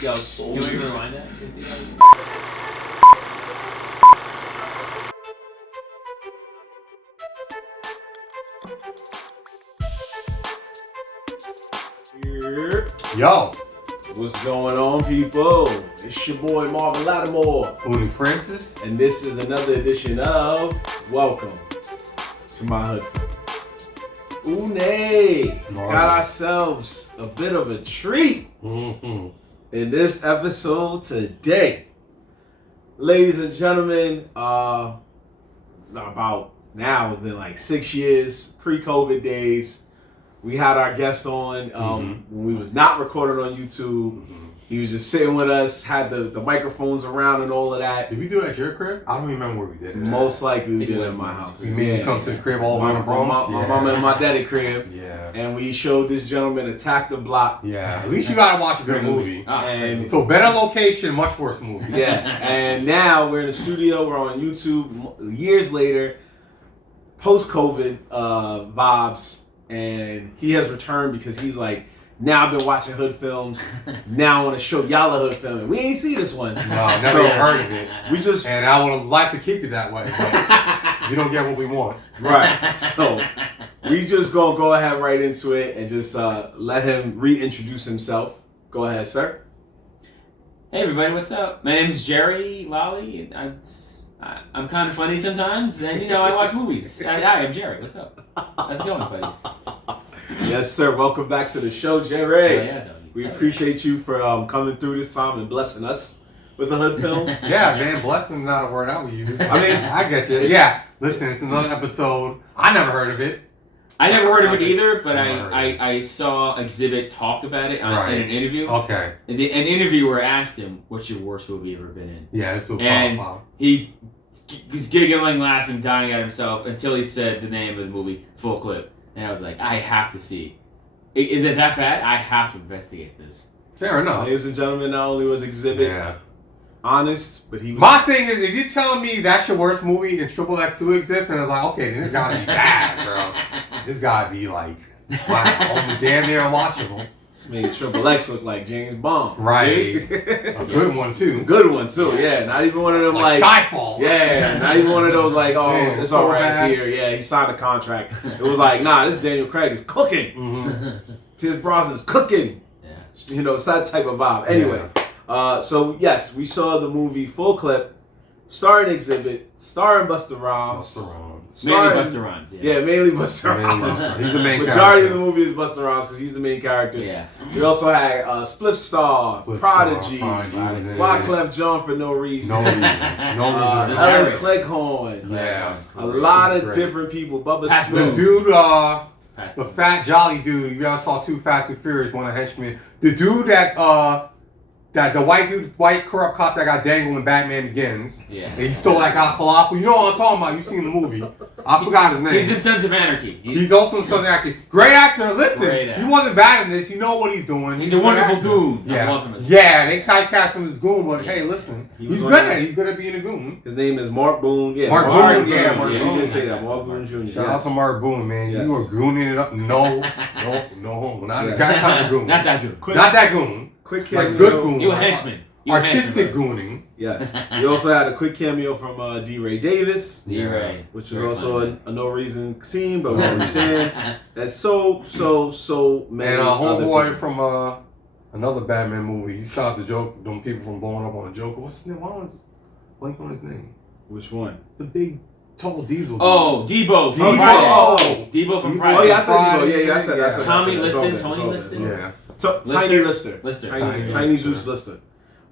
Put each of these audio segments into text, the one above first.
Yo, can we rewind that? Yo, what's going on, people? It's your boy Marv and Oni Francis, and this is another edition of Welcome to My Hood. Une, got ourselves a bit of a treat in this episode today. Ladies and gentlemen, about now, it's been like 6 years, pre-COVID days. We had our guest on when we was not recording on YouTube. He was just sitting with us, had the microphones around and all of that. Did we do it at your crib? I don't remember where we did it. Most likely we did it at my house. We made you come to the crib all around the Bronx? My mama and my daddy crib. Yeah. And we showed this gentleman Attack the Block. Yeah. At least you gotta watch a good movie. And so better location, much worse movie. Yeah. And now we're in the studio, we're on YouTube years later, post-COVID vibes. And he has returned because he's like, now I've been watching hood films. Now I want to show y'all a hood film. And we ain't see this one. No, never even heard of it. And I would like to keep it that way, but you don't get what we want. Right. So we just gonna go ahead right into it and just let him reintroduce himself. Go ahead, sir. Hey everybody, what's up? My name is Jerry Lally. I'm kind of funny sometimes, and I watch movies. Hi, I'm Jerry. What's up? How's it going, buddies? Yes, sir. Welcome back to the show, Jerry. Yeah, we appreciate you for coming through this time and blessing us with a hood film. Yeah, man, blessing is not a word I would use. I mean, I get you. Yeah, listen, it's another episode. I never heard of it. I never heard of it either, but I saw Xzibit talk about it in an interview. Okay. And an interviewer asked him, "What's your worst movie you've ever been in?" Yeah, this was powerful. He was giggling, laughing, dying at himself until he said the name of the movie, full clip. And I was like, I have to see. Is it that bad? I have to investigate this. Fair enough. Ladies and gentlemen, not only was Xzibit honest, but he was... My thing is, if you're telling me that's your worst movie and Triple X2 exists, and it's like, okay, then it's gotta be bad, bro. It's gotta be like, wow, damn near unwatchable. This made Triple X look like James Bond. Right. A good one, too. Good one, too, yeah. Not even one of them like Skyfall. Yeah, not even one of those like, oh, damn, it's so alright, it's bad. here. Yeah, he signed a contract. It was like, nah, this Daniel Craig is cooking. Pierce Brosnan's cooking. Yeah. It's that type of vibe. Anyway, so yes, we saw the movie full clip, starring Xzibit, starring Busta Rhymes. Mainly Busta Rhymes, yeah. Mainly Busta Rhymes. He's the main character. Majority of the movie is Busta Rhymes because he's the main character. Yeah. We also had Spliff Star, Prodigy, Wyclef Jean for no reason. Ellen Cleghorn. Yeah. A lot of different people. Bubba The Snoop. dude, the fat jolly dude, you ever saw 2 Fast and Furious, one of the henchmen. The dude that the white corrupt cop that got dangled in Batman Begins. Yeah. And he stole that guy's falafel. You know what I'm talking about. You've seen the movie. I forgot his name. He's in Sons of Anarchy. He's also in Sons of Anarchy. Great actor. Listen, he wasn't bad in this. You know what he's doing. He's a wonderful actor. goon. Yeah. I love him as they typecast him as goon, but hey, listen. He's good at it. He's good at being a goon. His name is Mark Boone. Yeah, Mark Boone. Yeah, Mark you Boone. did say that. Mark Boone Jr. Shout out to Mark Boone, man. Yes. You were gooning it up. No homo. Not that kind of goon. Not that goon. Not that goon. Quick cameo. Like good goon. You a henchman. Artistic gooning. Yes. We also had a quick cameo from D-Ray Davis. D-Ray. Which was also a no reason scene, but we understand. And so many. And a homeboy from another Batman movie. He stopped the joke, them people from blowing up on the Joker. What's his name? Why don't I blank on his name? Which one? The big tall diesel dude. Oh, Debo. Debo from Friday. Oh yeah, I said Debo. Yeah, I said that. Tommy Liston, Tony Liston. Yeah. Tiny Lister. Tiny Zeus Lister.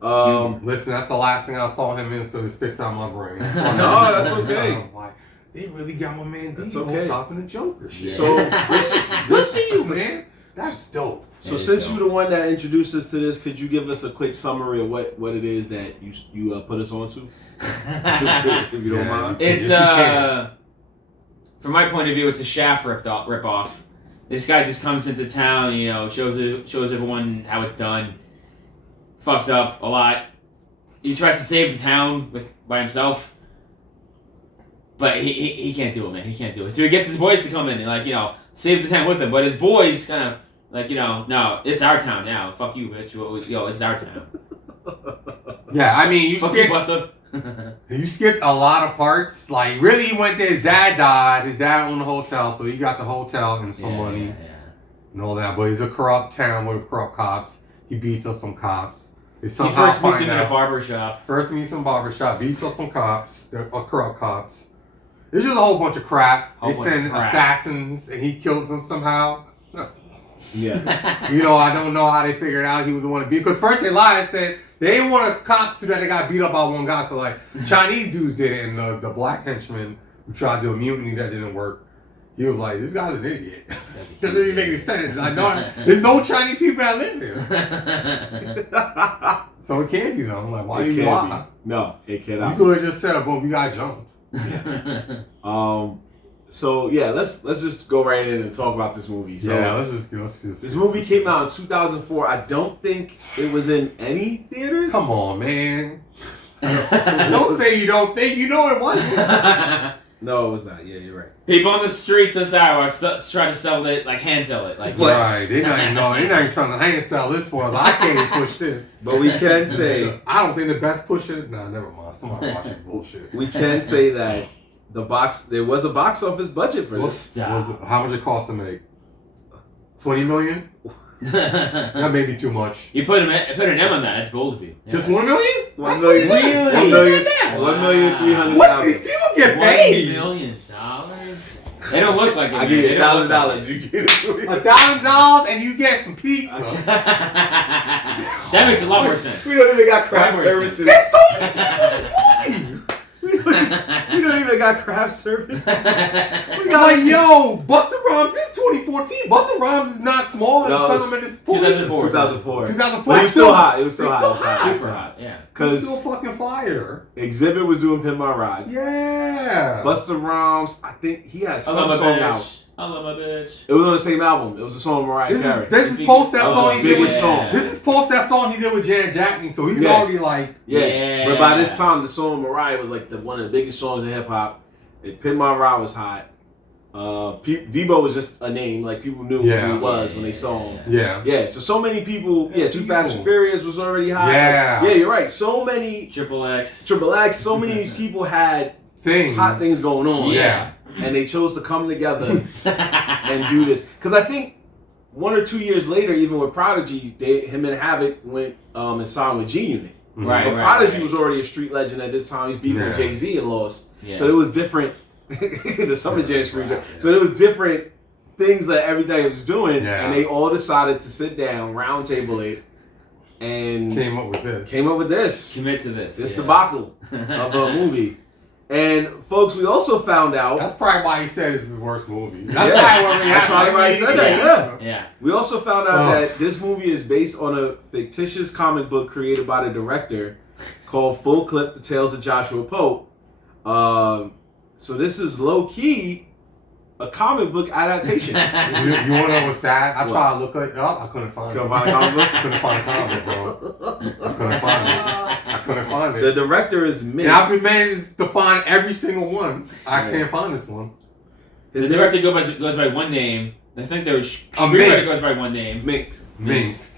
Listen, that's the last thing I saw him in, so it sticks out my brain. No, that's okay. I was like, they really got my man That's Debo okay. stopping the Joker. Yeah. So good to you, man. That's dope. So since you're the one that introduced us to this, could you give us a quick summary of what it is that you put us on to? If you don't mind. It's from my point of view, it's a Shaft ripoff. This guy just comes into town, shows everyone how it's done. Fucks up a lot. He tries to save the town by himself, but he can't do it, man. He can't do it. So he gets his boys to come in and save the town with him. But his boys kind of Like, no, it's our town now. Fuck you, bitch. Yo, it's our town. Yeah, I mean, Fuck you, Busta. you skipped a lot of parts. Like, really, he went there. His dad died. His dad owned the hotel, so he got the hotel and some money and all that. But he's a corrupt town with corrupt cops. He beats up some cops. He first meets him in a barber shop. Beats up some cops, corrupt cops. It's just a whole bunch of crap. They send assassins, and he kills them somehow. Yeah. I don't know how they figured out he was the one to beat. Because first they lied and said they didn't want a cop so that they got beat up by one guy. So, like, Chinese dudes did it, and the black henchman who tried to do a mutiny that didn't work, he was like, this guy's an idiot. Doesn't even make any sense. I know there's no Chinese people that live here. So it can't be them. Like, why do you lie? No, it cannot. You could have just said, "Well, we got jumped." So yeah, let's just go right in and talk about this movie. So yeah, let's just. This movie came out in 2004. I don't think it was in any theaters. Come on, man. Don't say you don't think. You know it wasn't. No, it was not. Yeah, you're right. People on the streets of Sidewalk try to sell it, like hand sell it, like right. They're not even trying to hand sell this for us. I can't even push this. But we can say I don't think the best pusher. Nah, never mind. Somebody watching bullshit. We can say that there was a box office budget for this. How much it cost to make? $20 million? That may be too much. You put an M on that. It's bold of you. Yeah. Just $1 million? $1 million. Really? $1,300,000. What? These people get paid. $1 million. They don't look like it. I give you $1,000. You get it. $1,000 and you get some pizza. That makes a lot more sense. We don't even got craft services. There's so many people in this movie. We don't even got craft service. We got like, yo, Busta Rhymes. This is 2014. Busta Rhymes is not small at the time at this point. 2004. 2004. It was still hot. It was still still hot. Super hot. Yeah. It's still fucking fire. Xzibit was doing Pimp My Ride. Yeah. Busta Rhymes, I think he had some song out. I love my bitch. It was on the same album. It was a song with Mariah Carey. This is post that song he did with song. This is post that song he did with Jan Jackney, so he's already like But by this time, the song with Mariah was like one of the biggest songs in hip hop. Pimp My Ride was hot. Debo was just a name, like people knew who he was when they saw him. Yeah. So many people. Too Fast and Furious was already hot. Yeah. You're right. So many. Triple X. So many of these people had hot things going on. Yeah. And they chose to come together and do this. Because I think 1 or 2 years later, even with Prodigy, him and Havoc went and signed with G-Unit. Right. But Prodigy was already a street legend at this time. He's beefing with Jay-Z and lost. Yeah. So it was different. The Summer Jam screen. So there was different things that everybody was doing. Yeah. And they all decided to sit down, round table it, and came up with this. Commit to this. This debacle of a movie. And folks, we also found out. That's probably why he said it's his worst movie. That's probably why he said that. Yeah. We also found out that this movie is based on a fictitious comic book created by the director called Full Clip: The Tales of Joshua Pope. So this is low key a comic book adaptation. You want to know what's sad? I tried to look it up. I couldn't find it. Couldn't find a comic book? Couldn't find a comic book, bro. I couldn't find it. The director is Mick. And I've been managed to find every single one. I can't find this one. The director goes by one name. I think there was screenwriter goes by one name. Minx.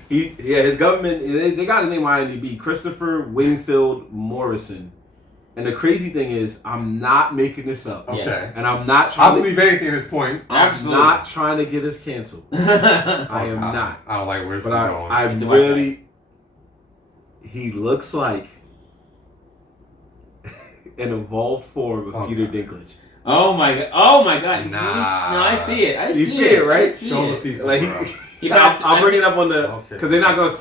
His government. They got a name on IMDb. Christopher Wingfield Morrison. And the crazy thing is, I'm not making this up. Okay. And I'm not trying to believe anything at this point. I'm not trying to get us canceled. I am not. I don't like where this is going. I really... He looks like an evolved form of Peter Dinklage. Oh my god! Nah. No, I see it. You see it, right? Show the people. Like I'll bring it up on the because they're not gonna.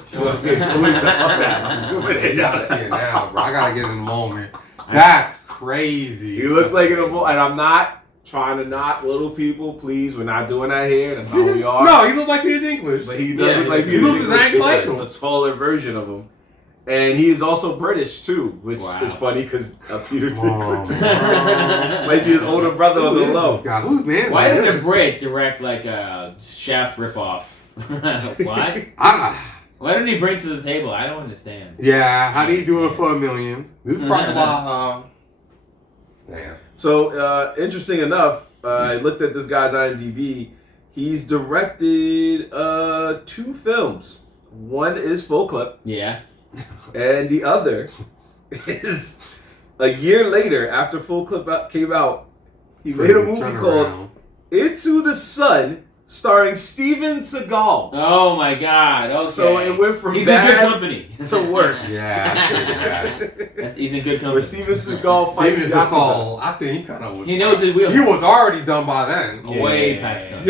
You gotta see it now, bro. I gotta get in the moment. That's crazy. He looks like an evolved, and I'm not trying to knock little people. Please, we're not doing that here. That's not who we are. No, he looks like Peter Dinklage. But he does look like Peter Dinklage. He looks exactly like him. It's a taller version of him. And he is also British too, which is funny because Peter Dinklage might be his older brother on the low. Who's man? Why did a Brit direct like a Shaft ripoff? Why? What did he bring to the table? I don't understand. Yeah, how do you do it for $1 million? This is probably about damn. So interesting enough, I looked at this guy's IMDb, He's directed 2 films. One is Full Clip. Yeah. And the other is a year later, after Full Clip came out, he made a movie called Into the Sun, starring Steven Seagal. Oh my God! Okay. So it went from he's in bad good company to worse. He's in good company. Where Steven Seagal fights Yakuza. I think he kind of was. He knows his wheels. He was already done by then. Way past done.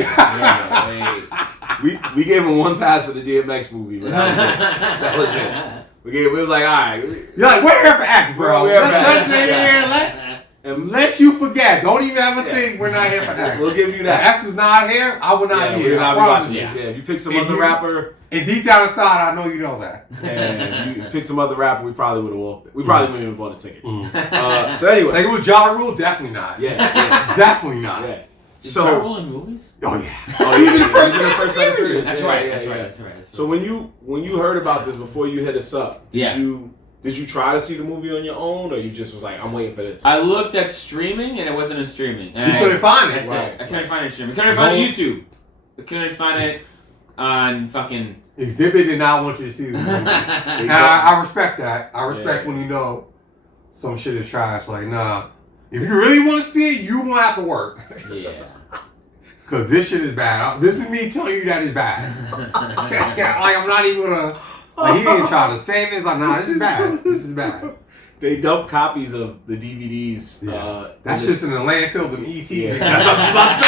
We gave him 1 pass for the DMX movie, but that was it. We was like, all right. You're like, we're here for X, bro. We're here for X. Unless you forget, don't even ever think we're not here for X. We'll give you that. If X is not here, I would not be here. We'll not be watching this. Yeah, if you pick some other rapper. And deep down inside, I know you know that. And you pick some other rapper, we probably would have walked it. We probably wouldn't even bought a ticket. So anyway. Like it was Ja Rule, definitely not. Yeah. Definitely not. Yeah. Is Ja Rule in movies? Oh yeah. He's in the first Fast and Furious. That's right. So when you heard about this before you hit us up, did you try to see the movie on your own, or you just was like, I'm waiting for this? I looked at streaming and it wasn't in streaming. You couldn't find it. That's it. I couldn't find it in streaming. I couldn't find it on YouTube. I couldn't find it on fucking. Xzibit did not want you to see the movie. And I respect that. I respect when you know some shit is trash. Like, nah. If you really want to see it, you won't have to work. Yeah. Because this shit is bad. This is me telling you that it's bad. Like, I'm not even gonna. Like, he didn't try to save it. It's like, nah, this is bad. This is bad. They dumped copies of the DVDs. Yeah. That's just in the landfill of E.T. Yeah. That's what I was about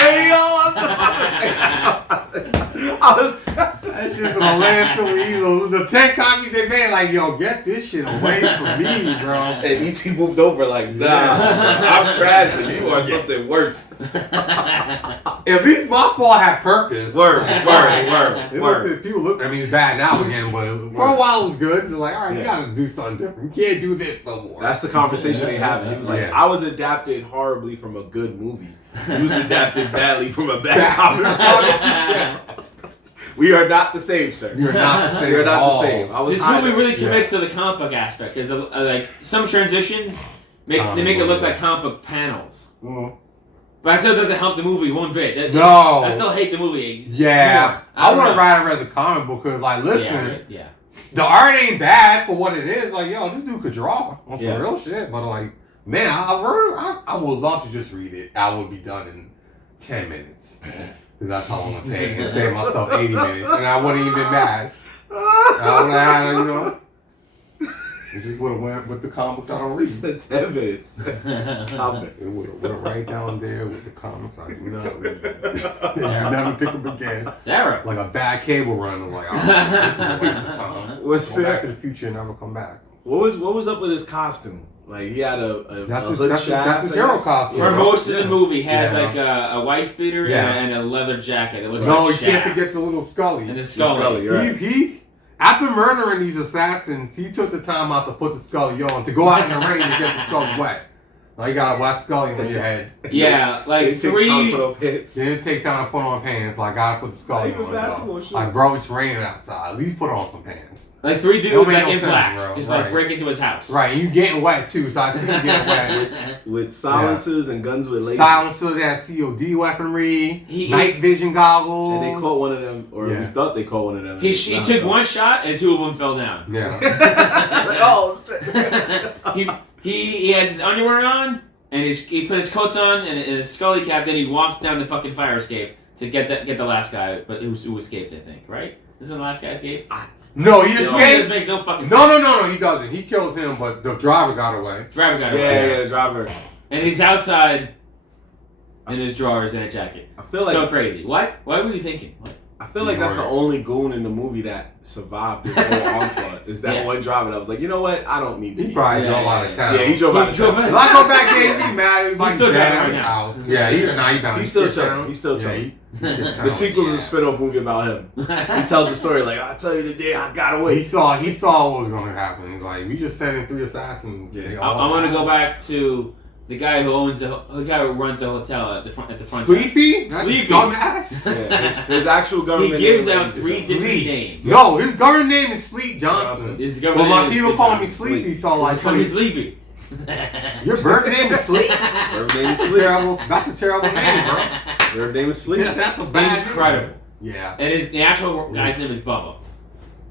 to say, That's just in the landfill. The 10 copies they made, like, yo, get this shit away from me, bro. And E.T. moved over like, nah, I'm trash, but you are something worse. At least my fault had purpose. Word. People look, I mean, it's bad now again, but for a while it was good. They're like, all right, you gotta do something different. You can't do this no more. That's the conversation they have. He was like, I was adapted horribly from a good movie. You was adapted badly from a bad comic. We are not the same, sir. You're not the same. You're not the same. This movie really commits to the comic book aspect. Because like some transitions, make it look like comic book panels. Mm-hmm. But I still doesn't help the movie one bit. No. I still hate the movie. Yeah. I would have rather read the comic book because, like, listen, the art ain't bad for what it is. Like, yo, this dude could draw on some real shit. But, like, man, I would love to just read it. I would be done in 10 minutes. Because that's how long it take. And save myself 80 minutes. And I wouldn't even been mad. I would have had, you know. It just would have went with the comics I don't read. 10 minutes. It would have right down there with the comics I do not read. You never pick them again. Sarah. Like a bad cable run. I'm like, oh, this is a waste of time. Go Back to the Future and never come back. What was up with his costume? Like he had a that's his hero costume. For most of the movie, has like a wife beater and a leather jacket. It looks like you can't forget the little Scully. And the Scully. Right. After murdering these assassins, he took the time out to put the Scully on to go out in the rain to get the Scully wet. Now you got a wet Scully on your head. Yeah, like It didn't take time to put on pants. Like, I gotta put the Scully on. Like, bro, it's raining outside. At least put on some pants. Like 3 dudes like in black, bro. Just like break into his house. Right, and you getting wet too, so I see you getting wet. with silencers and guns with lasers. Silencers, they had COD weaponry, night vision goggles. And they caught one of them, or we thought they caught one of them. He took one shot and 2 of them fell down. Yeah. Oh, shit. He has his underwear on, and he put his coats on and his Scully cap, then he walks down the fucking fire escape to get the last guy, but who escapes, I think, right? Doesn't the last guy escape? No, he escaped. This makes no fucking sense. No, he doesn't. He kills him, but the driver got away. Yeah, the driver. And he's outside in his drawers and a jacket. I feel like so crazy. What? Why were you thinking? What? I feel like that's the only goon in the movie that survived the whole onslaught. Is that one driver that was like, you know what? I don't need to. He probably drove out of town. Yeah, he drove out of town. If I go back there, he'd be mad. Everybody's still dead out. Yeah, he's still chilling. He's still chilling. The sequel is a spin-off movie about him. He tells the story like, I'll tell you the day I got away. He saw what was going to happen. He's like, we just sent in 3 assassins. Yeah. I want to go back to the guy who runs the hotel at the front. Sleepy? Sleepy. Dumbass. Yeah, his actual government. He gives out 3 different names. No, his government name is Sleep Johnson. His government my people call me Sleepy, so like Sleepy. Your bird name is Sleep? Bird name is That's a Sleep. terrible name, bro. Bird name is Sleep. That's a bad Incredible. name. Yeah. And the actual guy's name is Bubba.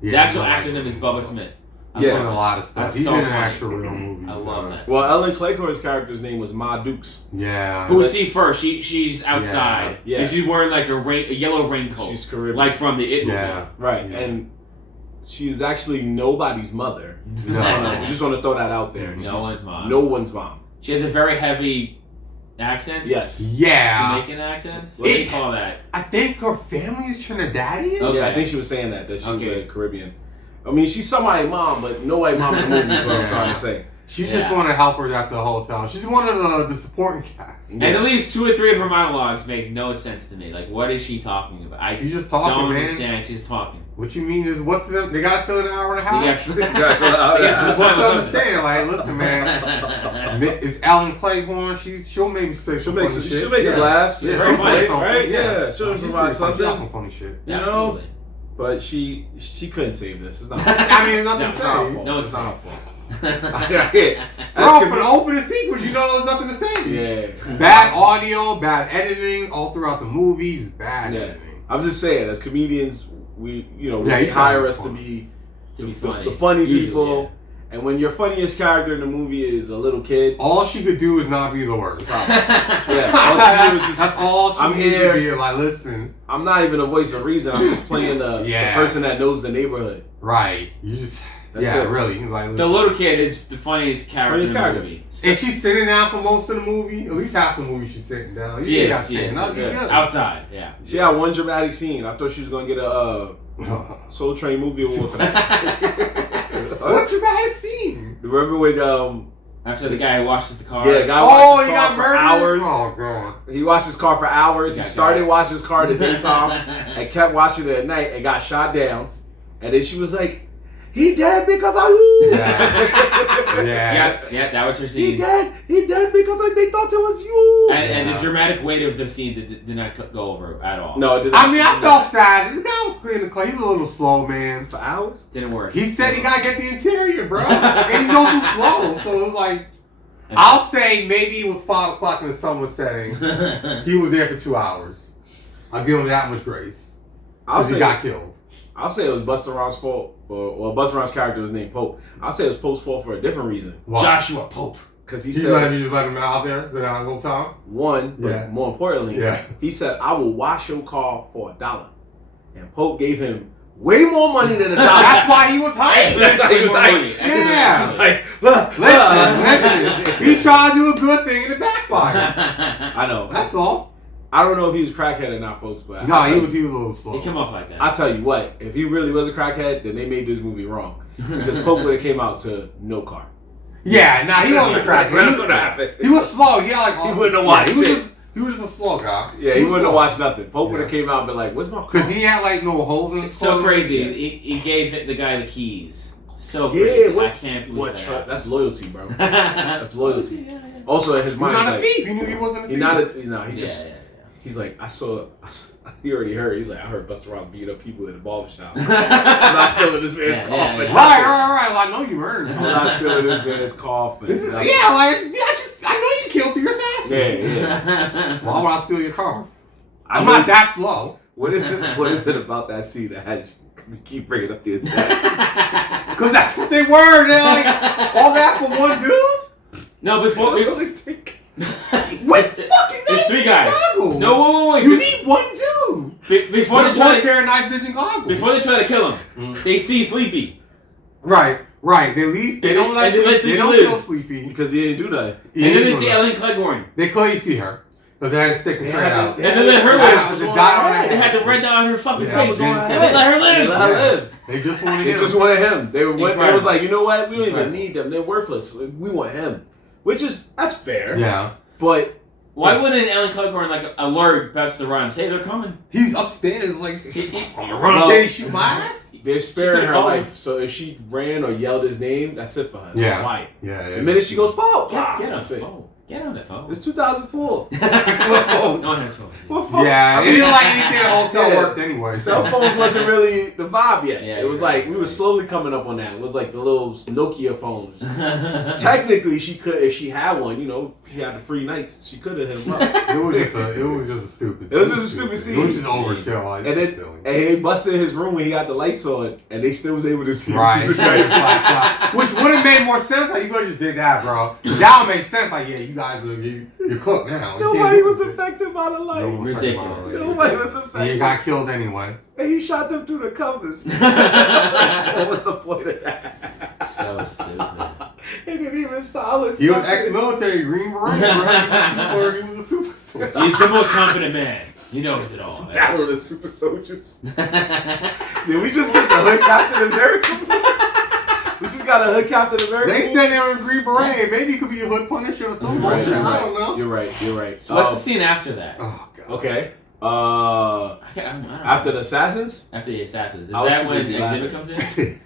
Yeah, The actual he's actor's name is Bubba Smith. I've Yeah. done a lot of stuff. That's He's so been in funny. actual real movies. I love that. Well, Ellen Cleghorn's character's name was Ma Dukes. Yeah. Who we see first? She's outside. Yeah. And she's wearing like a yellow raincoat. She's Caribbean. Like from the It movie. Yeah. Right, Yeah. and she's actually nobody's mother. We No. just want to throw that out there. No She's one's mom. No one's mom. She has a very heavy accent. Yes. Yeah. Jamaican accents? What do you call that? I think her family is Trinidadian. Okay. Yeah, I think she was saying that she was Okay. a Caribbean. I mean, she's somebody's mom, but nobody mom in the movie is what I'm trying to say. She Yeah. just wanted to help her at the hotel. She's one of the supporting cast. And at least 2 or 3 of her monologues make no sense to me. Like, what is she talking about? I She's just talking, don't man. understand. She's talking. What you mean is what's them? They gotta fill an hour and a half. They got- What's understand? Like, listen, man. It's Ellen Cleghorn. She'll maybe say She'll make funny she'll shit. make us laugh. Yeah, Yeah, she'll she'll funny, say play, something. right? Yeah, Yeah, she'll she's provide pretty funny. She got something. some funny shit. You know, Absolutely. but she couldn't save this. It's not. I mean, nothing No, to It's not her say. fault. No, it's not her fault. Bro, for the opening sequence, you know there's nothing to say. Yeah. Bad audio, bad editing, all throughout the movie, just bad Yeah. editing. I'm just saying, as comedians, we Yeah, they you hire try to us be to funny. be To be the funny. funny Usually, people. And when your funniest character in the movie is a little kid, All she could do is not be the worst. yeah, all she did was just. That's all she I'm needed here. to be. Like, listen, I'm not even a voice of reason. I'm just playing the Yeah. person that knows the neighborhood. right? You just, That's yeah, it. really. He's like, The listen. little kid is the funniest character Funniest in the character. movie. And she's sitting down for most of the movie. At least half the movie she's sitting down. She You is, gotta she stand is. up, you Yeah. good. Outside, yeah. She had one dramatic scene. I thought she was gonna get a Soul Train movie award for that. What's your bad scene? Remember when After the guy who washes the car. yeah, the guy Oh, washed he his car got for murdered? hours. Oh, God. He washed his car for hours. He got started got. washing his car in the daytime and kept washing it at night and got shot down. And then she was like, "He dead because of you." Yeah. Yeah. Yeah, that was her He scene. dead. He dead because they thought it was you. And Yeah. the dramatic weight of the scene did not go over at all. No, it did not. I mean, I felt sad. This guy was cleaning the car. He was a little slow, man. for hours. Didn't work. He said he gotta get the interior, bro. And he's also slow. So it was like, I'll say maybe it was 5 o'clock in the summer setting. He was there for 2 hours. I'll give him that much grace. I'll Because he say got killed. I'll say it was Busta Rhymes' fault. Well, Busta Rhymes' character was named Pope. I'll say it was Pope's fault for a different reason. Why? Joshua Pope. Because he He said, just let him out there the whole time? one, but Yeah. more importantly, Yeah. he said, "I will wash your car for $1." And Pope gave him way more money than $1. That's why he was hyped. That's why he was hyped. Yeah. He's like, Listen. He tried to do a good thing and it backfired. I know. That's all. I don't know if he was crackhead or not, folks, but No, I'll he tell was a little slow. He come off like that. I'll tell you what, if he really was a crackhead, then they made this movie wrong. Because Pope would have came out to no car. Yeah, nah, he wasn't a crackhead. That's what happened. He was slow. He had like He wouldn't have watched he was shit. just He was just a slow guy. Yeah, he wouldn't have slow. watched nothing. Pope would Yeah. have came out and been like, "Where's my car?" Because he had like no holes in his It's so clothes. crazy. Yeah. He gave the guy the keys. So Yeah, crazy. what? I can't believe What? that. That's loyalty, bro. That's That's loyalty. Also, in his He's mind, not he's a like, thief. He knew he wasn't a thief. he's not a. No, he Yeah, just. yeah, He's like, I saw. He already heard. He's like, I heard Busta Rhymes beat up people in the barbershop. I'm yeah. not stealing this man's Yeah, coffin. yeah. Right. Well, I know you murdered him. I'm not stealing this man's coffin. This is, Like, yeah, like I know you killed your assassin. yeah. Why would I steal your car? I'm know- not that slow. What is it? What is it about that scene that had you keep bringing up the assassin? Because that's what they were. They're like, all that for one dude? No, before That's all they take. What's fucking It's three guys. goggles? No, wait. You need one dude. Before they With one try pair of night vision goggles. before they try to kill him, they see Sleepy. Right. They least they don't let And they let Sleepy, they don't Sleepy kill live. Sleepy. Because he didn't do that. And then they see Ellen Cleghorn. They clearly see her. Because they had to stick the straight out. And they let her That live. was a dot on her They head. had the red dot on her fucking Yeah, face. they And did. they let her They live. let her live. They just wanted They him. just wanted him. They was like, you know what? We don't He's even right. need them. They're worthless. We want him. Which is, that's fair. Yeah. But Why wouldn't Ellen Cleghorn like alert Busta Rhymes? Hey, they're coming. He's upstairs like, He- I'm gonna run up there and shoot my ass? they're sparing could've her called life. him. So if she ran or yelled his name, that's it for her. Yeah. Why? Yeah. The minute she goes, Paul, Get him. that's it. Oh. Get on the phone. It's 2004. What phone? No one has phone. What phone? Yeah, it didn't like anything at hotel worked anyway. Cell phones wasn't really the vibe yet. Yeah, it was like we were slowly coming up on that. It was like the little Nokia phones. Technically, she could, if she had one, you know, if she had the free nights, she could have hit him up. It was just a stupid. It was just a stupid scene. It was just overkill. Like, And then silly. and he busted in his room when he had the lights on, and they still was able to see Right. him through the night. Which would have made more sense. Like, you could have just did that, bro. That would make sense. Like, yeah, you guys are you're cooked now. You Nobody can't was do it. affected by the light. No one was affected by Ridiculous. it. Nobody was And affected. you got killed anyway. And he shot them through the covers. What was the point of that? So stupid. He didn't even silence. He was nothing. ex-military, Green Beret, bro. He was a super soldier. He's the most confident man. He knows it all. Battle of the Super Soldiers. Did we just get the hood Captain America? We just got a hood Captain America. They said they were in Green Beret. Maybe he could be a hood Punisher or something. Right, I don't know. You're right. So what's the scene after that? Oh, God. Okay. I don't know. After the Assassins? After the Assassins. Is I was that too when busy Xzibit laughing. comes in?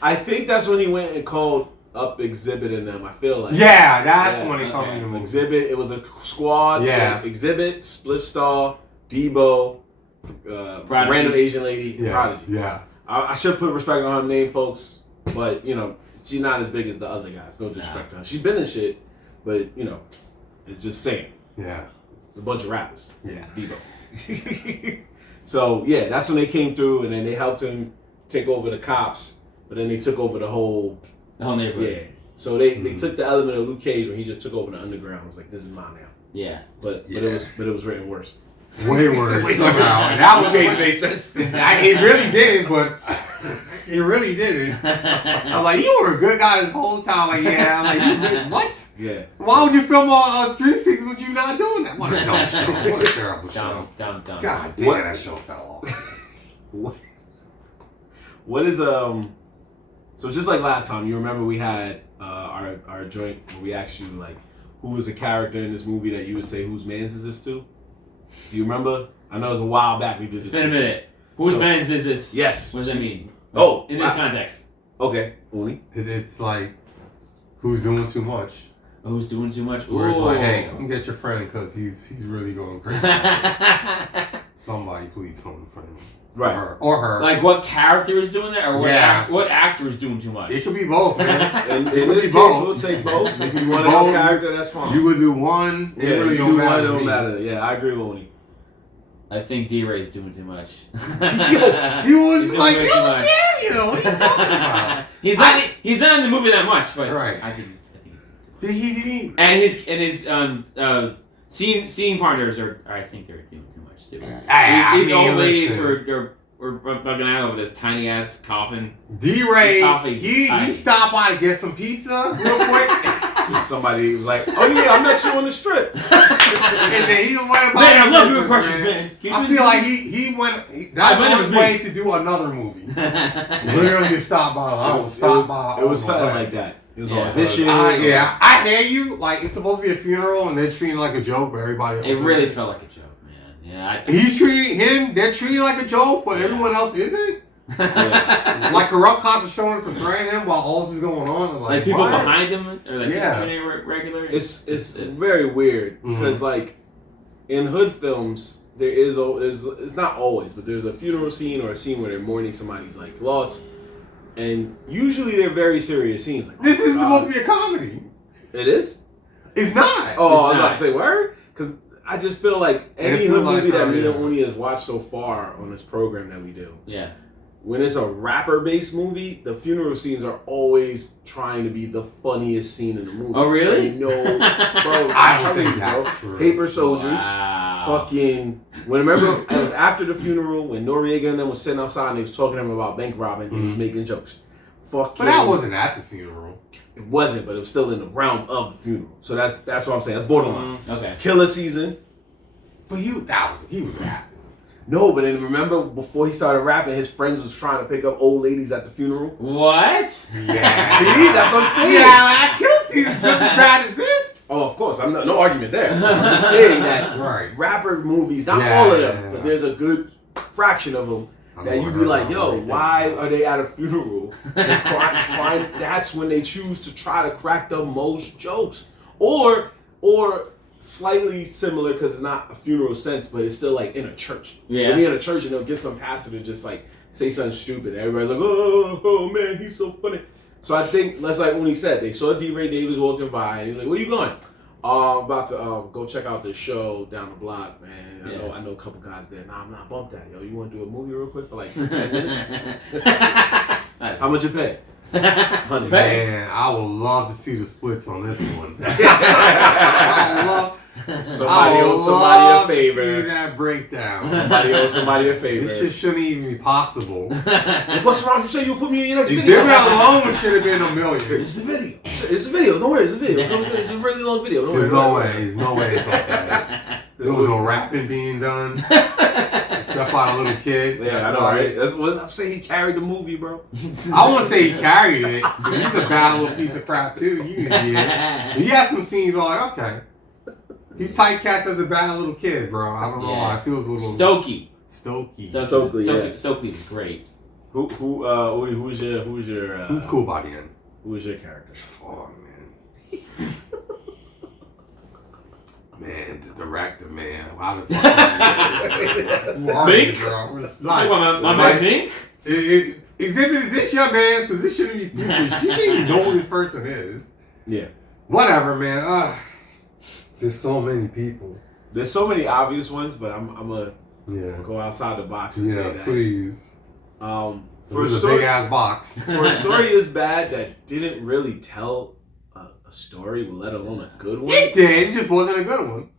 I think that's when he went and called up Xzibit and them. I feel like. Yeah, that's Yeah, when they come okay. in the movie. Exhibit. It was a squad. Yeah. Exhibit, Spliffstar, Debo, Prodigy. random Asian lady, Yeah, Prodigy. yeah. I should put respect on her name, folks. But you know, she's not as big as the other guys. No disrespect to her. She's been in shit, but you know, it's just saying. Yeah. A bunch of rappers. Yeah. Debo. So yeah, that's when they came through, and then they helped him take over the cops. But then they took over the whole. The whole neighborhood. Yeah. So they took the element of Luke Cage when he just took over the underground. It was like, this is mine now. Yeah. But Yeah. it was written worse. Way worse. Somehow. And that Luke was Cage made sense. It really didn't, but it really didn't. I'm like, you were a good guy this whole time. Like, yeah. I'm like, you did what? Yeah. Why would you film a Dream Sequence with you not doing that? What a dumb show. What a terrible show. Dumb. God damn, What? that show fell off. What is So just like last time, you remember we had our joint where we asked you like, who was a character in this movie that you would say whose man's is this to? Do you remember? I know it was a while back we did this. It's been a minute. Whose man's is this? Yes. What does that mean? Oh, in this context. Okay, Oni. It's like, who's doing too much? Who's doing too much? Where it's like, Ooh. hey, come get your friend because he's really going crazy. Somebody please come in front of him. Right. Or her. Like what character is doing that, or what, Yeah. what actor is doing too much? It could be both, man. In It this could case, be both. we'll take both. If you want Both. another character, that's fine. You would do one. It yeah, really you don't do matter. one, it to don't me. matter. Yeah, I agree with Oni. I think D-Ray's doing too much. You was He's doing like, way you too much. you. What are you talking about? he's not in the movie that much, but Right. I think he's Did he? and his scene partners are I think they're doing too much too. These old ladies were bugging out over this tiny ass coffin. D-Ray, Coffee. he stopped by to get some pizza real quick. Somebody was like, "Oh yeah, I met you on the strip." And then he went by. Man, I love your impressions, man. Can you I do feel this? like he went. That bet it was was his way me. to do another movie. Literally, you stop by. I was stop by. It was on my something way. like that. It was Yeah. audition. Yeah, I hear you. Like, it's supposed to be a funeral, and they're treating it like a joke, but everybody else It really isn't. felt like a joke, man. Yeah, He's treating him. They're treating it like a joke, but everyone else isn't. Yeah. Like corrupt cops are showing up to threaten him while all this is going on. and like people what? behind them, or like Yeah. people treating it regular. It's very weird because like in hood films there is it's not always, but there's a funeral scene or a scene where they're mourning somebody's like loss, and usually they're very serious scenes. Like, This is supposed to be a comedy. It is. It's not. Oh, It's I'm not. about to say word because I just feel like And any it feel hood like movie that her, me yeah. and Oni has watched so far on this program that we do. Yeah. When it's a rapper-based movie, the funeral scenes are always trying to be the funniest scene in the movie. Oh, really? You know, bro, I I'm don't telling think you, that's bro. true. Paper Soldiers, Wow. fucking. Remember, it was after the funeral when Noriega and them was sitting outside and they was talking to him about bank robbing. He was making jokes. Fucking. But that wasn't at the funeral. It wasn't, but it was still in the realm of the funeral. So that's what I'm saying. That's borderline. Okay. Killer season. But he was rapping. No, but then remember before he started rapping, his friends was trying to pick up old ladies at the funeral. What? Yeah. See, that's what I'm saying. Yeah, that kill scene is just as bad as this. Oh, of course. I'm no argument there. I'm just saying that Right. rapper movies, not Yeah, all of them, yeah. but there's a good fraction of them I that know you what be her like, yo, album why is. are they at a funeral? And trying, that's when they choose to try to crack the most jokes. or slightly similar because it's not a funeral sense, but it's still like in a church. Yeah. They'll be in a church and they'll get some pastor to just like say something stupid. Everybody's like, oh man, he's so funny. So I think that's like when he said they saw D. Ray Davis walking by and he's like, where you going? I'm about to go check out this show down the block, man. I know a couple guys there. Nah, I'm not bumped that. Yo, you want to do a movie real quick for like 10 minutes? How much you pay? $100. Man, I would love to see the splits on this one. I would love somebody owes somebody a favor. To see that breakdown. Somebody owes somebody a favor. This shit shouldn't even be possible. Busta Rhymes, you say you'll put me in your next The video. Xzibit alone should have been $1 million. It's the video. It's a video. Don't worry, it's a video. It's a really long video. Don't worry. There's no way they thought that. There was no rapping being done. Except by a little kid. Yeah, I know, right? That's what I'm saying. He carried the movie, bro. I wouldn't say he carried it. He's a bad little piece of crap too. You idiot. He has some scenes where I'm like, okay. He's typecast as a bad little kid, bro. I don't know why. I feel a little Stokey. Stokey is great. Who's cool by the end? Who is your character? Oh man. Man, the director, man. Why the fuck? Mink? Bro. It's My man Mink? Xzibit is this young man's position to be. She shouldn't even know who this person is. Yeah. Whatever, man. There's so many people. There's so many obvious ones, but I'm gonna Yeah. go outside the box and say that. Yeah, please. For a big ass box. For a story this bad that didn't really tell a story, let alone a good one. It did. It just wasn't a good one.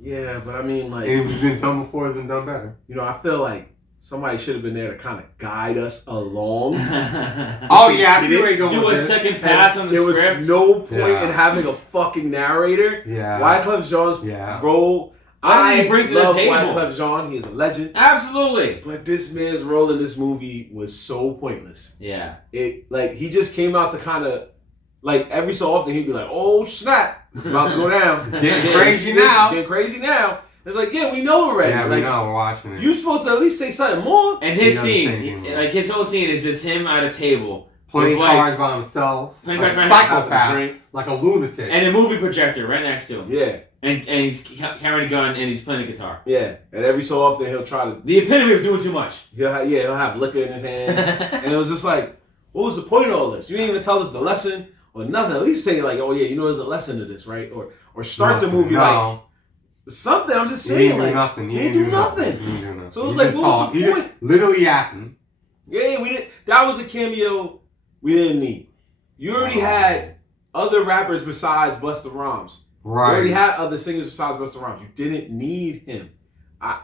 Yeah, but I mean, like, And it's been done before. It's been done better. You know, I feel like somebody should have been there to kind of guide us along. Oh yeah, I see where you're going. Do a second pass on the script. There was no point in having a fucking narrator. Yeah. Wyclef Jean's role. What did he bring to the table? Wyclef Jean. He is a legend. Absolutely. But this man's role in this movie was so pointless. Yeah. He just came out to kind of, like, every so often he'd be like, oh snap, it's about to go down. Getting crazy now. Getting crazy now. It's like, yeah, we know already. Yeah, like, we know. We're watching it. You supposed to at least say something more. And his scene, like his whole scene is just him at a table. Playing cards by himself. Playing like cards a by psychopath. Like a lunatic. And a movie projector right next to him. Yeah. And he's carrying a gun and he's playing a guitar. Yeah. And every so often he'll try to... The epitome of doing too much. He'll have liquor in his hand. And it was just like, what was the point of all this? You didn't even tell us the lesson or nothing. At least say like, oh yeah, you know there's a lesson to this, right? Or start the movie like... Something, I'm just saying. He didn't like, do nothing. He didn't do nothing. So it was like, what was the point? Literally acting. Yeah, we didn't. That was a cameo we didn't need. You already had other rappers besides Busta Rhymes. Right. You already had other singers besides Busta Rhymes. You didn't need him. I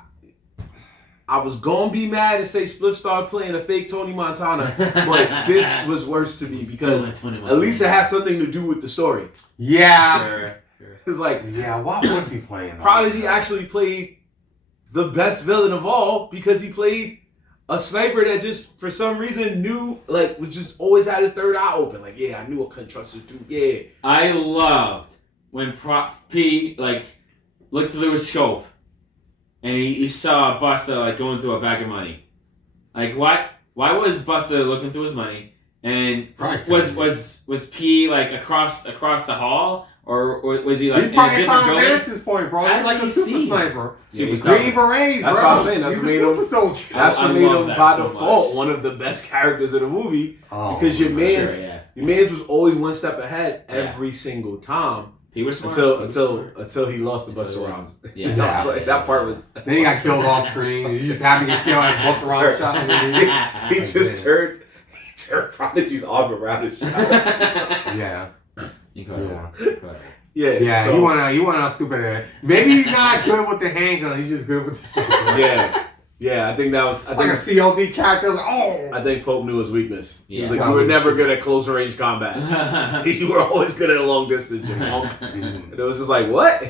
was gonna be mad and say Spliff started playing a fake Tony Montana, but this was worse to me because at least it had something to do with the story. Yeah. Sure. It's like, yeah, why would he playing? Prodigy actually played the best villain of all because he played a sniper that just for some reason knew, like, was just always had his third eye open. Like, yeah, I knew I couldn't trust this dude. Yeah. I loved when P like looked through his scope and he saw Busta like going through a bag of money. Like, why was Busta looking through his money? And was P like across the hall? Or was he like he probably in a different found building? a vantage point, bro. He's like a super sniper. Green Berets, bro. That's what I'm saying. That's He's what made a him. super soldier. That's what I made love him that by so default much. one of the best characters of the movie because your man's was always one step ahead every single time. He was smart. Until he lost the Busta Rhymes. Yeah, that part was. Then he got killed off screen. He just happened to get killed as Busta Rhymes shot him in the knee. He just turned Prodigy's arm around his shot. Yeah. Yeah, so, he went out stupid at it. Maybe he's not good with the handgun. He's just good with the sword. Yeah. I think that was like a CLD character. Like, oh, I think Pope knew his weakness. He was like, Yeah. you were never good at close range combat. You were always good at long distance. And it was just like, what?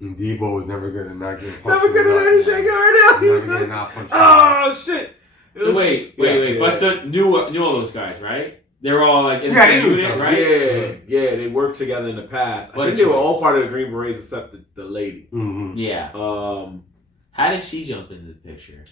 And Debo was never good at not getting punched. Never good at anything right now. Never getting out punched. Oh shit! So wait. Busta knew all those guys, right? They were all like in the same unit, right? Yeah. They worked together in the past. I think they were all part of the Green Berets except the lady. Mm-hmm. Yeah. How did she jump into the picture?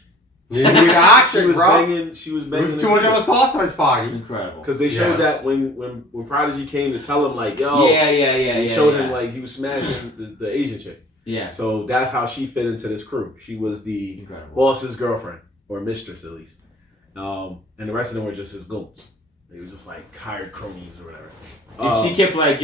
You need the oxygen, She was bro. banging. She was It banging. was too much of a sausage party. Incredible. Because they showed that when Prodigy came to tell him like, yo, they showed him like he was smashing the Asian chick. Yeah. So that's how she fit into this crew. She was the boss's girlfriend or mistress at least, and the rest of them were just his goons. They was just like hired cronies or whatever. And she kept like,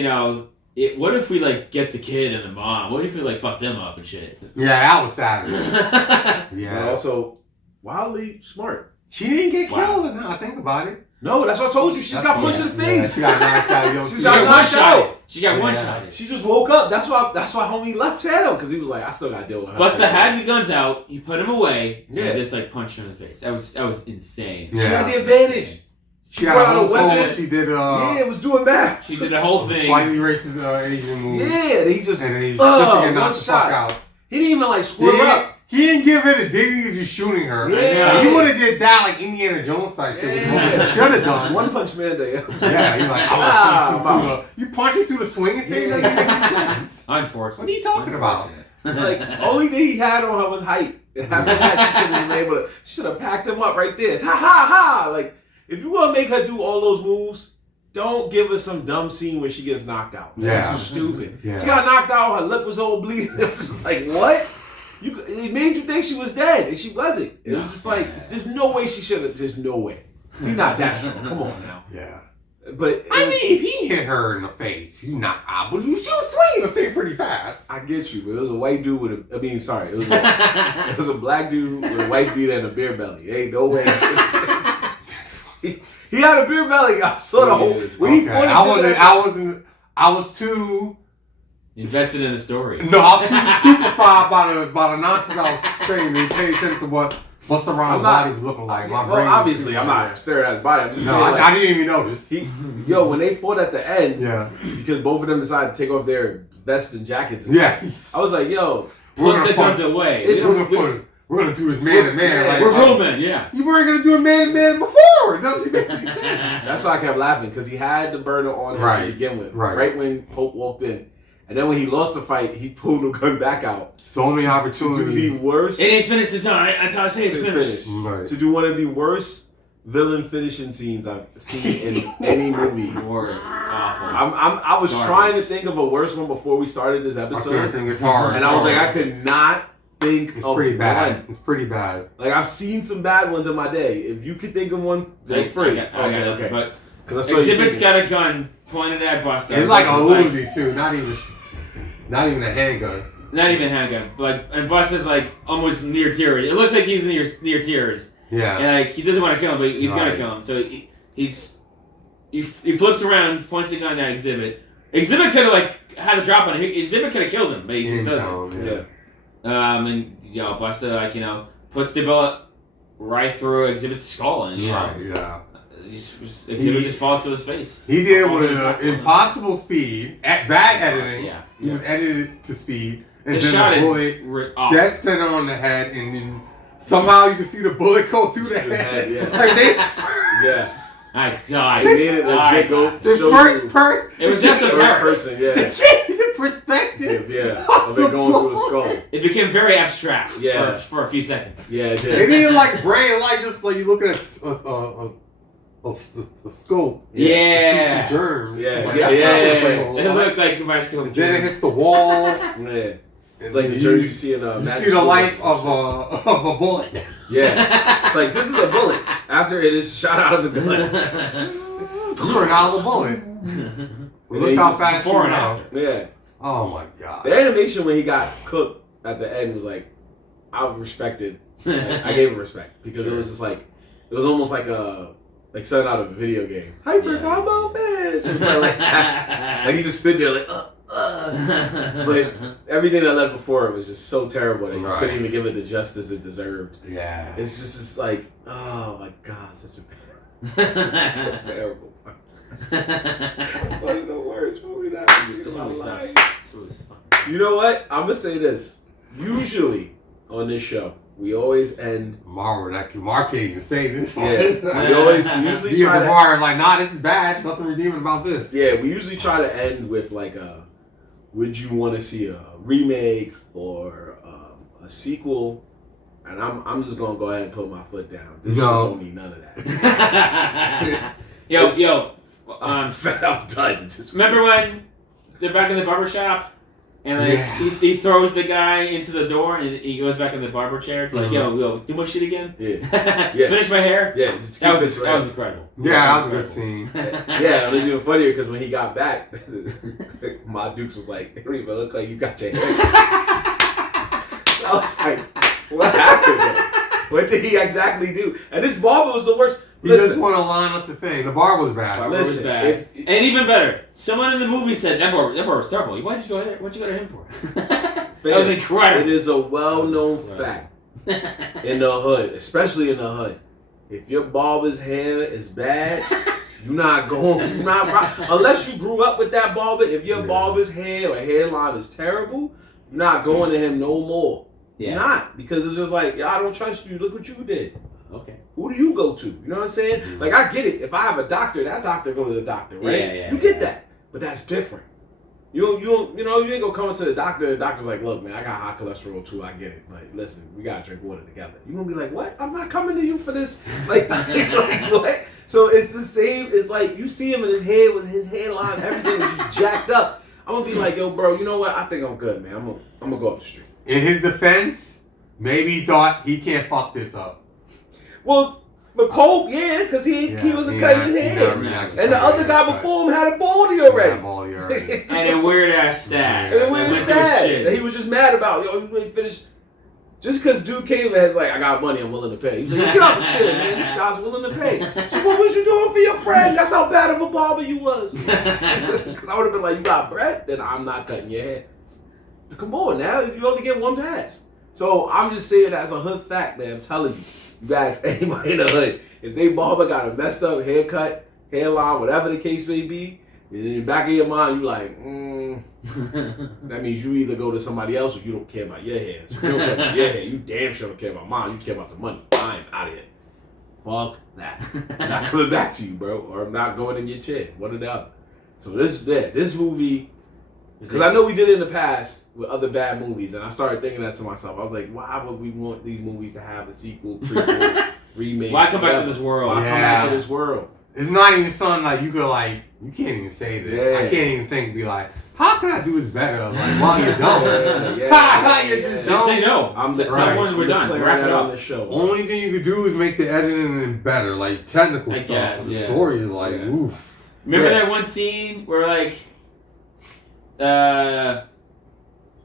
what if we like get the kid and the mom? What if we like fuck them up and shit? Yeah, that was savage. But also wildly smart. She didn't get killed. Now I think about it. No, that's what I told you. She just got punched in the face. She got knocked out. She got knocked out. She got one-shotted. She just woke up. That's why homie left jail because he was like, I still got to deal with her. Busta had the guns out. He put him away. Yeah. And just like punched her in the face. That was insane. Yeah. She had the advantage. She got a weapon. She did. It was doing that. She did the whole thing. Slightly racist Asian move. Yeah, he just. And then he just get knocked the fuck out. He didn't even like squirm up. He didn't give her the dignity of just shooting her. Yeah. He would have did that like Indiana Jones type shit. Yeah. Should have done. One Punch Man Day. Yeah, he's like, I'm gonna punch you through the. You punch it through the swinging thing? That doesn't make any sense. Unfortunate. What are you talking about? Like, only thing he had on her was height. After that, she should have been able to. She should have packed him up right there. Ha ha ha! Like, if you want to make her do all those moves, don't give her some dumb scene where she gets knocked out. That's stupid. Yeah. She got knocked out. Her lip was all bleeding. It was just like, what? It made you think she was dead, and she wasn't. It was just like, there's no way she should have. There's no way. He's not that strong. Come on now. Yeah. But I mean, if he hit her in the face, you knock out. But she was swinging the thing pretty fast. I get you, but it was a white dude with a. I mean, sorry, it was a black dude with a white beard and a beer belly. Ain't no way. He had a beer belly. I saw the whole. When he I was too invested in the story. No, I was too stupefied by the nonsense I was saying. They paid attention to what Busta Rhymes' body was looking like. My brain. Obviously, I'm not staring at his body. I'm just saying. I didn't even notice. When they fought at the end, because both of them decided to take off their vests and jackets. I was like, yo, put the guns away. We're gonna do this man to man. We're real men, yeah. You weren't gonna do a man to man before. It doesn't make any sense. That's why I kept laughing because he had the burner on him to begin with, right when Pope walked in, and then when he lost the fight, he pulled the gun back out. So many opportunities. To do the worst. It ain't finished until I say it's finished. Right. To do one of the worst villain finishing scenes I've seen in any movie. Worst, awful. I was trying to think of a worse one before we started this episode, I think it's hard. And I was like, I could not think it's of pretty bad. one. It's pretty bad. Like I've seen some bad ones in my day. If you could think of one, they're free. Okay. But Xzibit's got a gun pointed at Busta. It's like a Uzi too, not even a handgun. Not even a handgun. And Busta's like almost near tears. It looks like he's near tears. Yeah. And like he doesn't want to kill him, but he's gonna kill him. So he flips around, points a gun at Xzibit. Xzibit could have like had a drop on him. Xzibit could have killed him, but he just doesn't. Yeah. And Busta puts the bullet right through Xzibit's skull, and Xzibit just falls to his face. He did it with impossible speed, bad editing. Yeah. He was edited to speed, and the then shot the bullet dead center on the head, and then somehow you can see the bullet go through the head. Yeah. I died. They made it legit go. The first person. It was esoteric. Person, yeah. The perspective. Yeah. Of it going through the skull. It became very abstract. Yeah. For a few seconds. Yeah, it did. It didn't like brain light, just like you looking at a scope. Yeah. See some germs. Yeah. Like, It looked like microscope. Then it hits the wall. Yeah. It's like the germs you see in a. You see the life of a bullet. Yeah. It's like, this is a bullet after it is shot out of the gun. Pouring out of the bullet. Look how fast before and after. Yeah. Oh my god. The animation when he got cooked at the end was like, I respected. I gave him respect because it was just like, it was almost like something out of a video game. Hyper combo finish. Or something like that. Like he just stood there like, But everything I led before it was just so terrible that you couldn't even give it the justice it deserved. Yeah. It's just like, oh my god, such a so terrible. It's one of the worst movies I've ever seen in my life. You know what? I'm gonna say this. Usually on this show, we always end. Marv can't even say this. Yeah, we usually try to. Marv like, nah, this is bad. Nothing redeeming about this. Yeah, we usually try to end with like a. Would you want to see a remake or a sequel? and I'm just gonna go ahead and put my foot down. This shit No. don't need none of that. I'm fed up done. remember when they're back in the barber shop and like he throws the guy into the door and he goes back in the barber chair. It's like, yo, do my shit again. Yeah. Finish my hair. Yeah, just that keep was incredible. Yeah, that was a good scene. Yeah, it was even funnier because when he got back, my Dukes was like, "It don't even look like you got your hair." I was like, "What happened? What did he exactly do?" And this barber was the worst. He just want to line up the thing. The bar was bad. Barber was bad. And even better, someone in the movie said that barber was terrible. Why'd you go there? What'd you go to him for? That was incredible. It is a well-known fact in the hood, especially in the hood. If your barber's hair is bad, you're not unless you grew up with that barber. If your barber's hair or hairline is terrible, you're not going to him no more. Yeah. Not because it's just like, I don't trust you. Look what you did. Okay. Who do you go to? You know what I'm saying? Mm-hmm. Like, I get it. If I have a doctor, that doctor go to the doctor, right? Yeah, you get that, but that's different. You ain't gonna come into the doctor. The doctor's like, look, man, I got high cholesterol too. I get it. Like, listen, we gotta drink water together. You gonna be like, what? I'm not coming to you for this. Like, what? So it's the same. It's like you see him in his head with his hairline, everything is just jacked up. I'm gonna be like, yo, bro, you know what? I think I'm good, man. I'm gonna go up the street. In his defense, maybe he thought he can't fuck this up. Well, the Pope, because he wasn't cutting his hair. And the other guy before him had a baldy already. And a weird ass stash. That he was just mad about. Yo, you ain't finished. Just because dude came and was like, I got money, I'm willing to pay. He was like, get out the chair, man. This guy's willing to pay. So what was you doing for your friend? That's how bad of a barber you was. Because I would have been like, you got bread? Then I'm not cutting your hair. Come on now. You only get one pass. So I'm just saying that as a hood fact, man. I'm telling you. You ask anybody in the hood, if they barber got a messed up haircut, hairline, whatever the case may be, and in the back of your mind, you like, that means you either go to somebody else or you don't care about your hair. So if you don't care about your hair, you damn sure don't care about mine. You just care about the money. I'm out of here. Fuck that. I'm not coming back to you, bro, or I'm not going in your chair. One or the other. So this movie, because I know we did it in the past with other bad movies, and I started thinking that to myself. I was like, why would we want these movies to have a sequel, prequel, remake? Why come back to this world? Why come back to this world? It's not even something like you could you can't even say this. Yeah. I can't even think, be like, how can I do this better? Like, while you're done. Just say no. We're done. Wrap it up. The show. Only thing you could do is make the editing better, like technical stuff. Guess, the story is like, oof. Remember that one scene where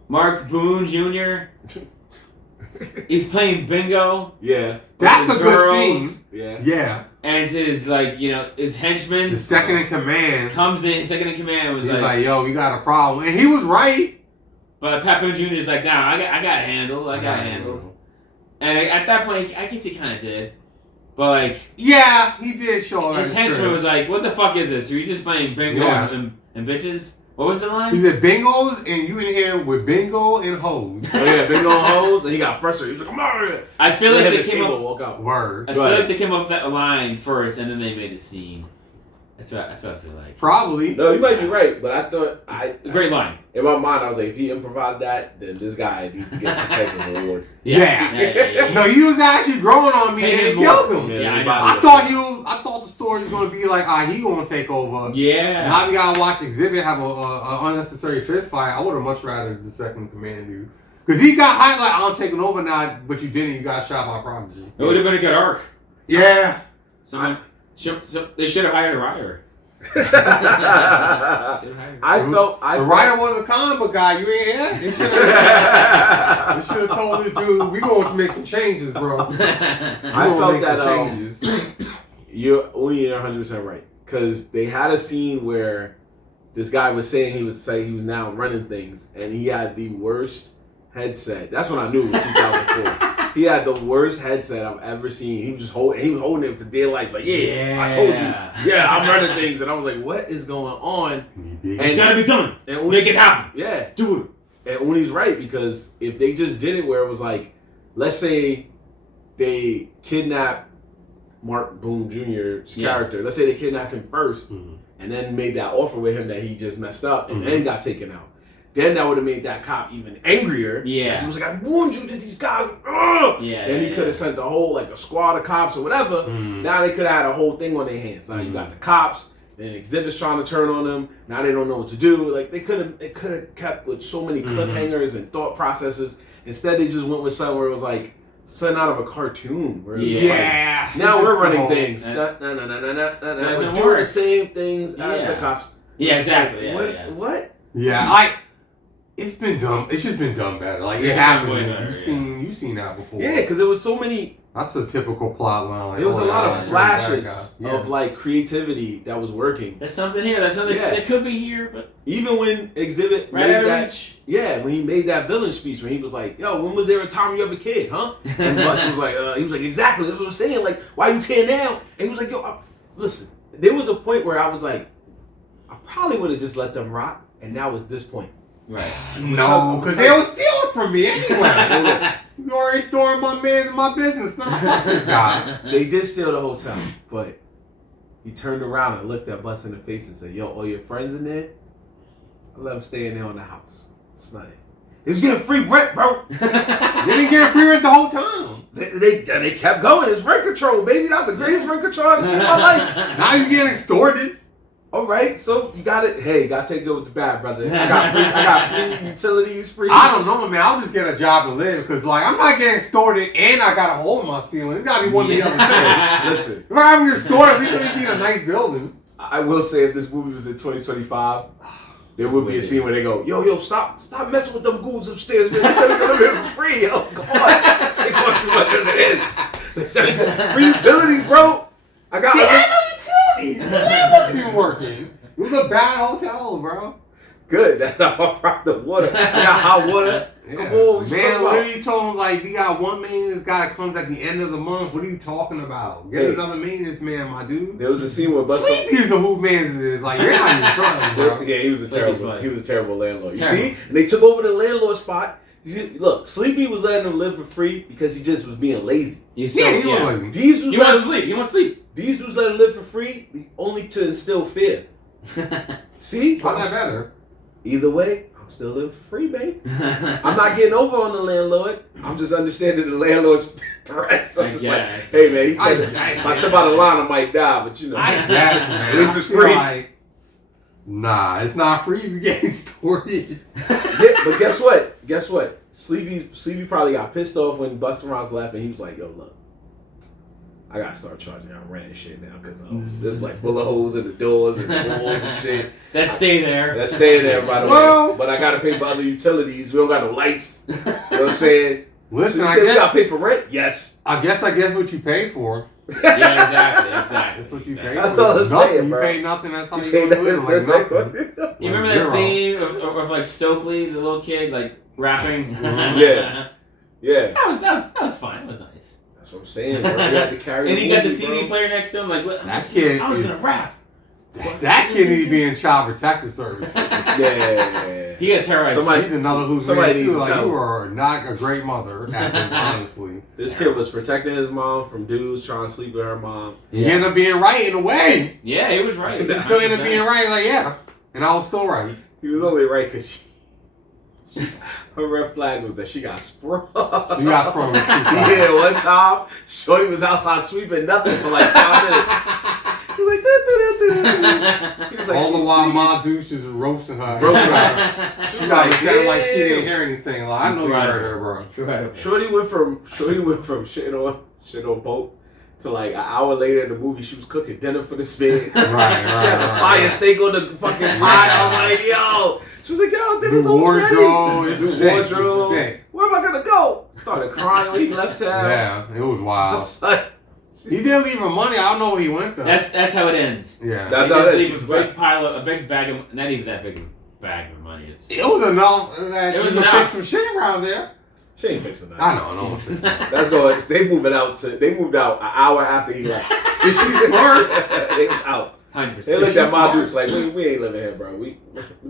Mark Boone Jr. he's playing bingo. Yeah. That's a good scene. Yeah. Yeah. And his his henchman, the second in command, comes in. Second in command was like, "Yo, we got a problem," and he was right. But Pat Boone Jr. is like, "Nah, I got it handled. I got it handled." And at that point, I guess he kind of did. But yeah, he did show. His henchman was like, "What the fuck is this? Are you just playing bingo and bitches?" What was the line? He said, "Bingos, and you in here with bingo and hoes." Oh yeah, bingo and hoes, and he got frustrated. He was like, "Come on!" I feel like they came up. Word. I feel like they came up with that line first, and then they made the scene. That's what I feel like. Probably. No, you might be right, but I thought great line. In my mind, I was like, if he improvised that, then this guy needs to get some type of reward. Yeah. No, he was actually growing on me, and it killed him. Yeah, I thought the story was gonna be like, he gonna take over. Yeah. Now we gotta watch Xzibit have a unnecessary fist fight. I would have much rather the second command dude, because he got hyped like, I'm taking over now, but you didn't. You got shot by Prodigy. It would have been a good arc. Yeah. They should have hired a writer. I felt the writer was a comic book guy. You ain't here. They should have told this dude, we going to make some changes, bro. I felt that you're only 100% right, because they had a scene where this guy was saying he was now running things, and he had the worst headset. That's when I knew it was 2004. He had the worst headset I've ever seen. He was holding it for dear life. Like, I told you. Yeah, I'm running things. And I was like, what is going on? It's got to be done. And make it happen. Yeah. Do it. And Uni's right, because if they just did it where it was like, let's say they kidnapped Mark Boone Jr.'s character. Let's say they kidnapped him first and then made that offer with him that he just messed up and then got taken out. then that would have made that cop even angrier. Yeah. He was like, I warned you that these guys. Ugh! Yeah. Then he could have sent the whole like a squad of cops or whatever. Now they could have had a whole thing on their hands. Now you got the cops. And Xzibit's trying to turn on them. Now they don't know what to do. Like they could have kept with so many cliffhangers and thought processes. Instead, they just went with something where it was like something out of a cartoon. Where it was just like, now we're running things. We're doing the same things as the cops. Yeah, exactly. What? Yeah, it's been dumb. It's just been done better. Like it happened. You've seen that before. Yeah, because there was so many. That's a typical plot line. Like, there was a lot of flashes of like creativity that was working. There's something here. There's something that could be here, but even when Xzibit made that, when he made that villain speech, when he was like, "Yo, when was there a time you ever kid, huh?" And Busta was like, he was like, "Exactly. That's what I'm saying. Like, why you kid now?" And he was like, "Yo, listen." There was a point where I was like, I probably would have just let them rock, and now it's this point. Right. No, because they was stealing from me anyway. You already storing my man's in my business. Not fuck this guy. They did steal the hotel, but he turned around and looked at Busta in the face and said, "Yo, all your friends in there? I let them stay in there on the house. It's not it. They was getting free rent, bro. They didn't get free rent the whole time. They kept going. It's rent control, baby. That's the greatest rent control I've ever seen in my life. Now you getting extorted. All right, so you got it. Hey, you got to take it with the bad, brother. I got free utilities, free. I don't know, man. I'll just get a job to live because, like, I'm not getting extorted and I got a hole in my ceiling. It's got to be one of the other things. Listen, if I have get extorted, at least let me be in a nice building. I will say, if this movie was in 2025, there would be a scene where they go, "Yo, stop messing with them goons upstairs, man. They said we gonna live here for free, yo. Come on, shit costs too much as it is. They said free utilities, bro. I got." The lamp wasn't even working. It was a bad hotel, bro. Good. That's how I brought the water. I got hot water. Yeah. Come on, man, literally told him, like, we got one maintenance guy that comes at the end of the month. What are you talking about? Get another maintenance man, my dude. There was a scene where Busta... Sleepy's the who man is. Like, you're not even trying, bro. Yeah, he was a terrible landlord. You see? And they took over the landlord spot. Look, Sleepy was letting him live for free because he just was being lazy. He was lazy. You want to sleep. These dudes let him live for free only to instill fear. See? How's that better? Either way, I'm still living for free, babe. I'm not getting over on the landlord. I'm just understanding the landlord's threats. I'm just like, hey, man, he said, if I step out of line, I might die, but you know. I guess, man. At least it's free. Like, nah, it's not free if you're getting extorted. But guess what? Sleepy probably got pissed off when Busta Rhymes left, and he was like, yo, look. I gotta start charging y'all rent and shit now because there's like bullet holes in the doors and the walls and shit. That stay there, by the way. But I gotta pay for other utilities. We don't got no lights. You know what I'm saying? Listen, so I guess we gotta pay for rent. Yes. I guess what you pay for. Yeah, exactly. That's what you pay That's for. all I'm saying, bro. You pay nothing. That's how you pay gonna live. Like nothing. You remember that scene of like Stokely, the little kid, like rapping? Yeah. That was fine. It was nice. That's what I'm saying. Bro. You had to carry. And he got the CD player next to him. Like, that kid. I was gonna rap. That kid needs to be in child protective service. Yeah. He got terrorized. He's another who's somebody too. Like, you are not a great mother at this, honestly. This kid was protecting his mom from dudes trying to sleep with her mom. He ended up being right in a way. Yeah, he was right. He still ended up being right. Like, yeah. And I was still right. He was only right because her red flag was that she got sprung. She got sprung with 2 Yeah, one time, Shorty was outside sweeping nothing for like 5 minutes. He was like, he was like, all the while Ma Douche is roasting her. She got pretending like she didn't hear anything. Like, I know you heard her, bro. Shorty went from shitting on boat to like an hour later in the movie, she was cooking dinner for this man. She had the fire steak on the fucking pie. I was like, yo. She was like, yo, dinner's wardrobe. New wardrobe. Where am I gonna go? Started crying when he left town. Yeah, it was wild. He didn't leave her money. I don't know where he went though. That's how it ends. Yeah, that's how it ends. A big bag of, not even that big bag of money. It was enough that you could fix some shit around there. She ain't fixing that. I know, no one's fixing that. That's going. They moved out an hour after he left. Is she smart? They was out. 100%. They looked at my dudes like, we ain't living here, bro. We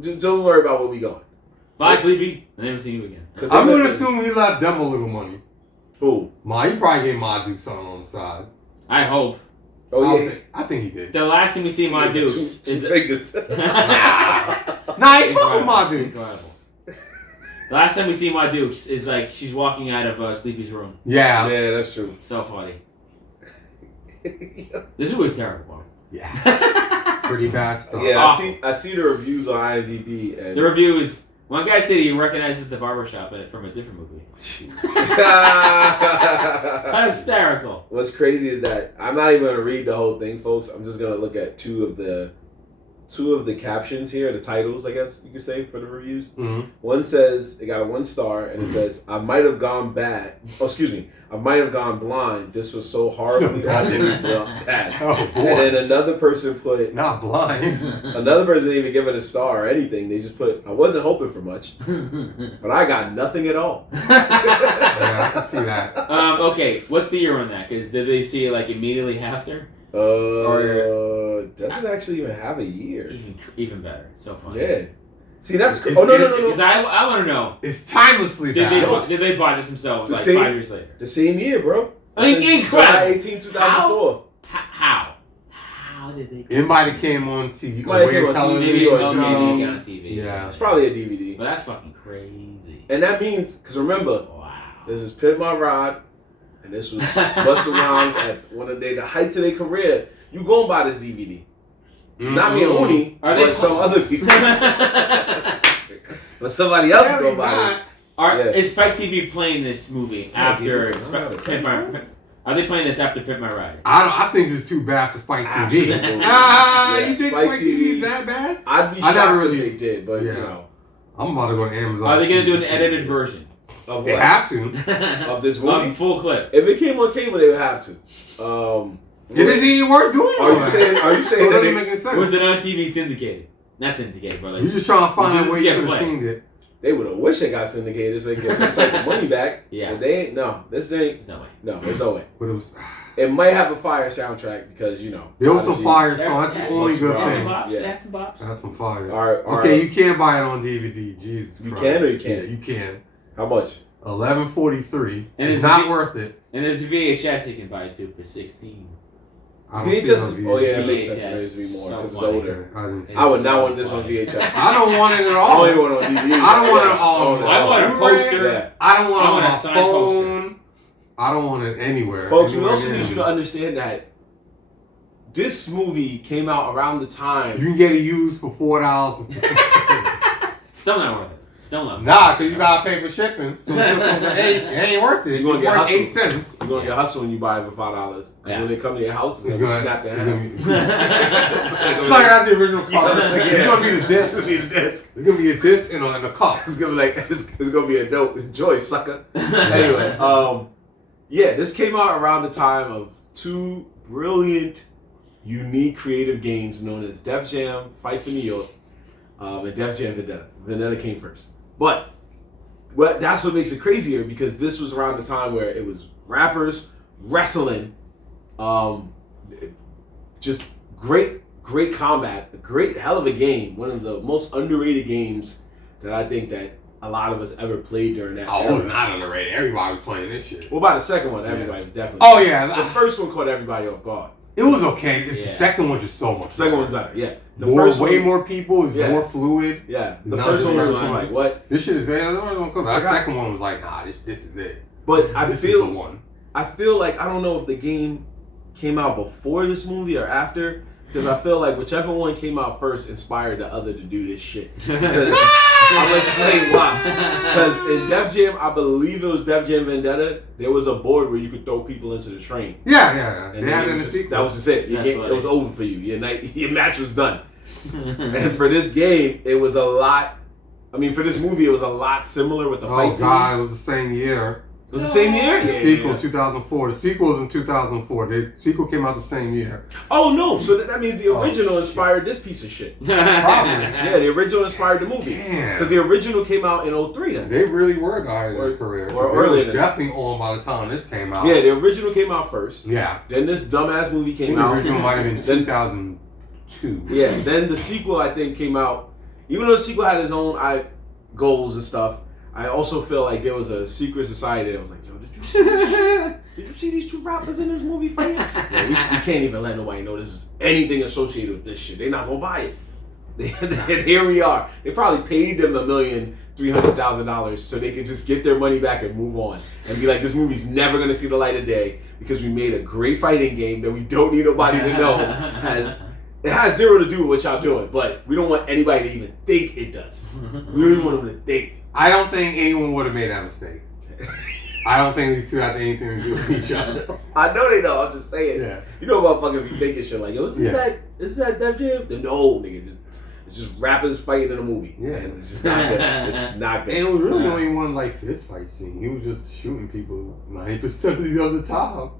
don't worry about where we going. Bye, Sleepy. I never see you again. I'm gonna assume he left them a little money. Who? He probably gave my dude something on the side. I hope. Oh yeah, I think he did. The last thing we see my dude is two fingers. Nah, he fuck with my dude. The last time we see Ma Dukes is like she's walking out of Sleepy's room. Yeah. Yeah, that's true. So funny. This movie was terrible. Yeah. Pretty bad stuff. Yeah, I see the reviews on IMDb. And the reviews. One guy said he recognizes the barbershop from a different movie. That's hysterical. What's crazy is that I'm not even gonna read the whole thing, folks. I'm just gonna look at two of the captions here, the titles, I guess you could say, for the reviews. Mm-hmm. One says it got a 1 star, and it says, "I might have gone bad. Oh, excuse me. I might have gone blind. This was so horribly awfully bad." Oh boy. And then another person put. Not blind. Another person didn't even give it a star or anything. They just put, "I wasn't hoping for much, but I got nothing at all." Yeah, I can see that. Okay, what's the year on that? Because did they see it like immediately after? Doesn't actually even have a year. Even better. So funny. Yeah. See, that's It's- no. Because I want to know. It's timelessly bad. Did they buy this themselves The like same- 5 years later? The same year, bro. I mean, Since incredible. July 18, 2004. How? How did they? It might have came on TV. Might have came on television Maybe or maybe show. it got on TV. Yeah. It's probably a DVD. But that's fucking crazy. And that means, because remember, Wow. this is Pit My Rod, and this was Busta Rhymes at one of the heights of their career. You go and buy this DVD. Mm-hmm. Not me and Oni, Are they- but some other people. But somebody else is going to buy this. Is Spike TV playing this movie after Pimp My? Are they playing this after Pimp My Ride? I think it's too bad for Spike TV. Absolutely. You think Spike Spike TV is that bad? I'd be I shocked never if really- they did, but Yeah. you know. I'm about to go to Amazon. Are they gonna do an edited version? Of They what? have to. Of this movie? Full clip. If it came on cable, they would have to. It isn't even worth doing. Are you saying so that it doesn't they, make any sense? Was it on TV syndicated? Not syndicated, but like. You just trying to find Well, a way this you is could have play. seen it. they would have wished they got syndicated so they could get some type of money back? Yeah. But they ain't. No, this ain't. There's no way. No, there's no way. But it was. It might have a fire soundtrack because you know. There was some obviously- fire songs. That's the only good That's thing. some Bops. Yeah. That's some bops. That's some fire. All right. Okay, you can buy it on DVD. Jesus You Christ. can or you can't? Yeah, you can. How much? $11.43. And It's it's not V- worth it. And there's a VHS you can buy too for $16. I don't see it VHS. on Oh yeah, it VHS. makes sense. It needs to be more So because it's funny. older. I didn't see I would it. not want this on VHS. I don't want it at I all. don't even want it on DVD. I don't want it on. I want a poster. Yeah. I don't want I it want on a my signed phone. I don't want it anywhere. Folks, we Anywhere also near need you me. to understand that this movie came out around the time. You can get it used for $4. Still not worth it. Still not. Nah, cause you gotta pay for shipping. So it ain't worth it. You gonna It's get worth hustled. 8 cents. You're gonna get hustled when you buy it for $5. Yeah. When they come to your house, it's It's gonna be gonna, snapped in it's half. gonna be, It's like I the original car. Yeah. It's gonna be the disc. It's gonna be the disc. It's gonna be a disc and a cup. It's gonna be like it's gonna be a dope. It's joy, sucker. Anyway, yeah, this came out around the time of two brilliant, unique, creative games known as Def Jam Fight for New York, and Def Jam Vendetta. Vendetta came first, but that's what makes it crazier because this was around the time where it was rappers wrestling, just great combat, a great hell of a game, one of the most underrated games that I think that a lot of us ever played during that Oh, era. it was not underrated. Everybody was playing this shit. Well, by the second one, everybody was definitely. Oh The yeah, first one caught everybody off guard. it was okay. The Yeah. second one just so much. The second one was better. Yeah, the More, first way one, more people. It's Yeah. more fluid. Yeah, the Not first the one was first just one. like what? This shit is very. That forgot. second one was like, nah, this is it. But I This is the feel one. like I don't know if the game came out before this movie or after. Because I feel like whichever one came out first inspired the other to do this shit. Because I'll explain why. Because in Def Jam, I believe it was Def Jam Vendetta, there was a board where you could throw people into the train. Yeah. And They then had it it in was the just, sequel. that was just it. That's It was funny. over for you. Your match was done. And for this game, it was a lot. I mean, for this movie, it was a lot similar with the Oh fight god, it scenes. was the same year. It was the same year? The sequel 2004. The sequel was in 2004. The sequel came out the same year. Oh, no. So that means the original shit. inspired this piece of shit. Probably. Yeah, the original inspired the movie. Damn. Because the original came out in 03 then. They really were guys in Or- their career. or They earlier were than definitely on by the time this came out. Yeah, the original came out first. Yeah. Then this dumbass movie I came think the out. original might have been Then- 2002. Yeah, then the sequel I think came out. Even though the sequel had its own goals and stuff, I also feel like there was a secret society that was like, yo, did you see this shit? Did you see these two rappers in this movie fighting? Yeah, we can't even let nobody know this is anything associated with this shit. They're not gonna buy it. And here we are. They probably paid them $1 million $300,000 so they can just get their money back and move on and be like, this movie's never gonna see the light of day because we made a great fighting game that we don't need nobody to know it has zero to do with what y'all doing, but we don't want anybody to even think it does. We don't even want them to think. I don't think anyone would have made that mistake. I don't think these two have anything to do with each other. I know they know. I'm just saying. Yeah. You know, motherfuckers be thinking shit like, yo, is that Def Jam? No, nigga, it's just rappers fighting in a movie. Yeah. And it's just not good. It's not good. And it was really only one like fist fight scene. He was just shooting people 90% of the other time.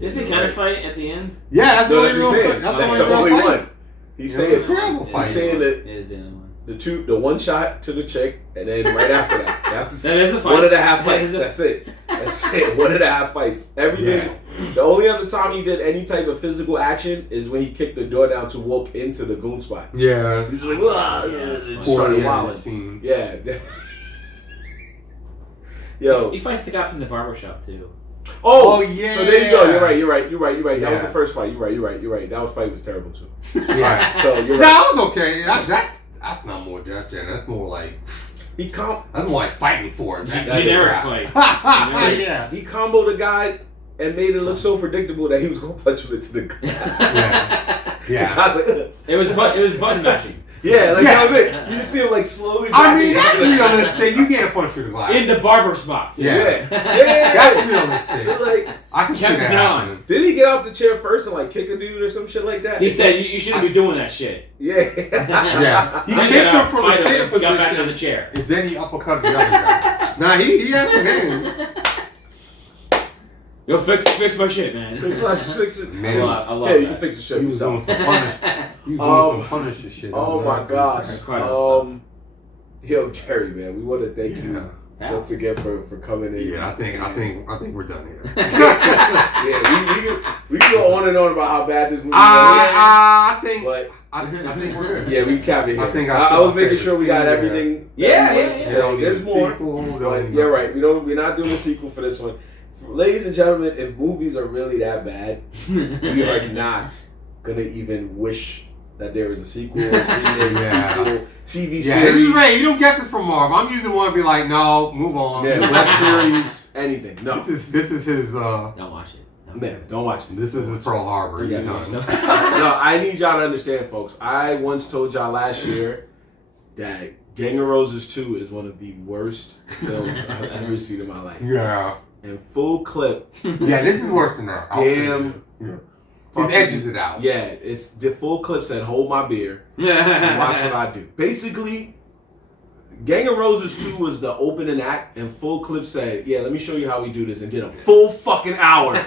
Did they kind of fight at the end? Yeah, that's no, the that's only what real he's fight. saying. That's the only fight. one. He's saying terrible fight. He's saying that It is the only one. the one shot to the chick, and then right after that. That is a fight. 1.5 fights. That's it. That's it. 1.5 fights. Everything. Yeah. The only other time he did any type of physical action is when he kicked the door down to walk into the goon spot. Yeah. He was like, just started wilding. Yeah. Yo. He fights the guy from the barbershop too. Oh yeah. So there you go. You're right. Yeah. That was the first fight. You're right. That fight was terrible too. Yeah. So you're right. That was okay. That's not more Def Jam. That's more like that's more like fighting for it. Generic fight. Yeah. He comboed a guy and made it look so predictable that he was gonna punch him into the glass. Yeah. I was like, it was button matching. Yeah, like that was it. You just see him like slowly. I mean, that's realistic. You can't punch through the glass. In the barber spot. Yeah. That's realistic. Like, I can see that happening. Did he get out the chair first and like kick a dude or some shit like that? He said you shouldn't be doing that shit. Yeah. Yeah. He kicked him from the sitting position. Got back on the chair. And then he uppercut the other guy. Nah, he has some hands. Yo, fix my shit, man. Fix it. Man, I love you that. can fix the shit He was doing yourself. some Punisher shit. Oh my gosh. Yo, Jerry, man, we want to thank you once again for coming in. Yeah, I think we're done here. Yeah, we can go on and on about how bad this movie was. I think we're good. Yeah, we cap it here. I was making sure we got everything. Yeah. There's more. But you're right. We're not doing a sequel for this one. Ladies and gentlemen, if movies are really that bad, we are not gonna even wish that there is a sequel, TV series. Yeah, this is right. You don't get this from Marv. I'm usually one to be like, no, move on. Yeah, web series, anything. No, this is his. Don't watch it. Don't watch it. This is his Pearl Harbor. No, I need y'all to understand, folks. I once told y'all last year that Gang of Roses 2 is one of the worst films I've ever seen in my life. Yeah. And full clip. Yeah, this is worse than that. Damn. It edges it out. Yeah, it's the full clip said, hold my beer and watch what I do. Basically, Gang of Roses 2 was the opening act, and full clip said, yeah, let me show you how we do this, and did a full fucking hour of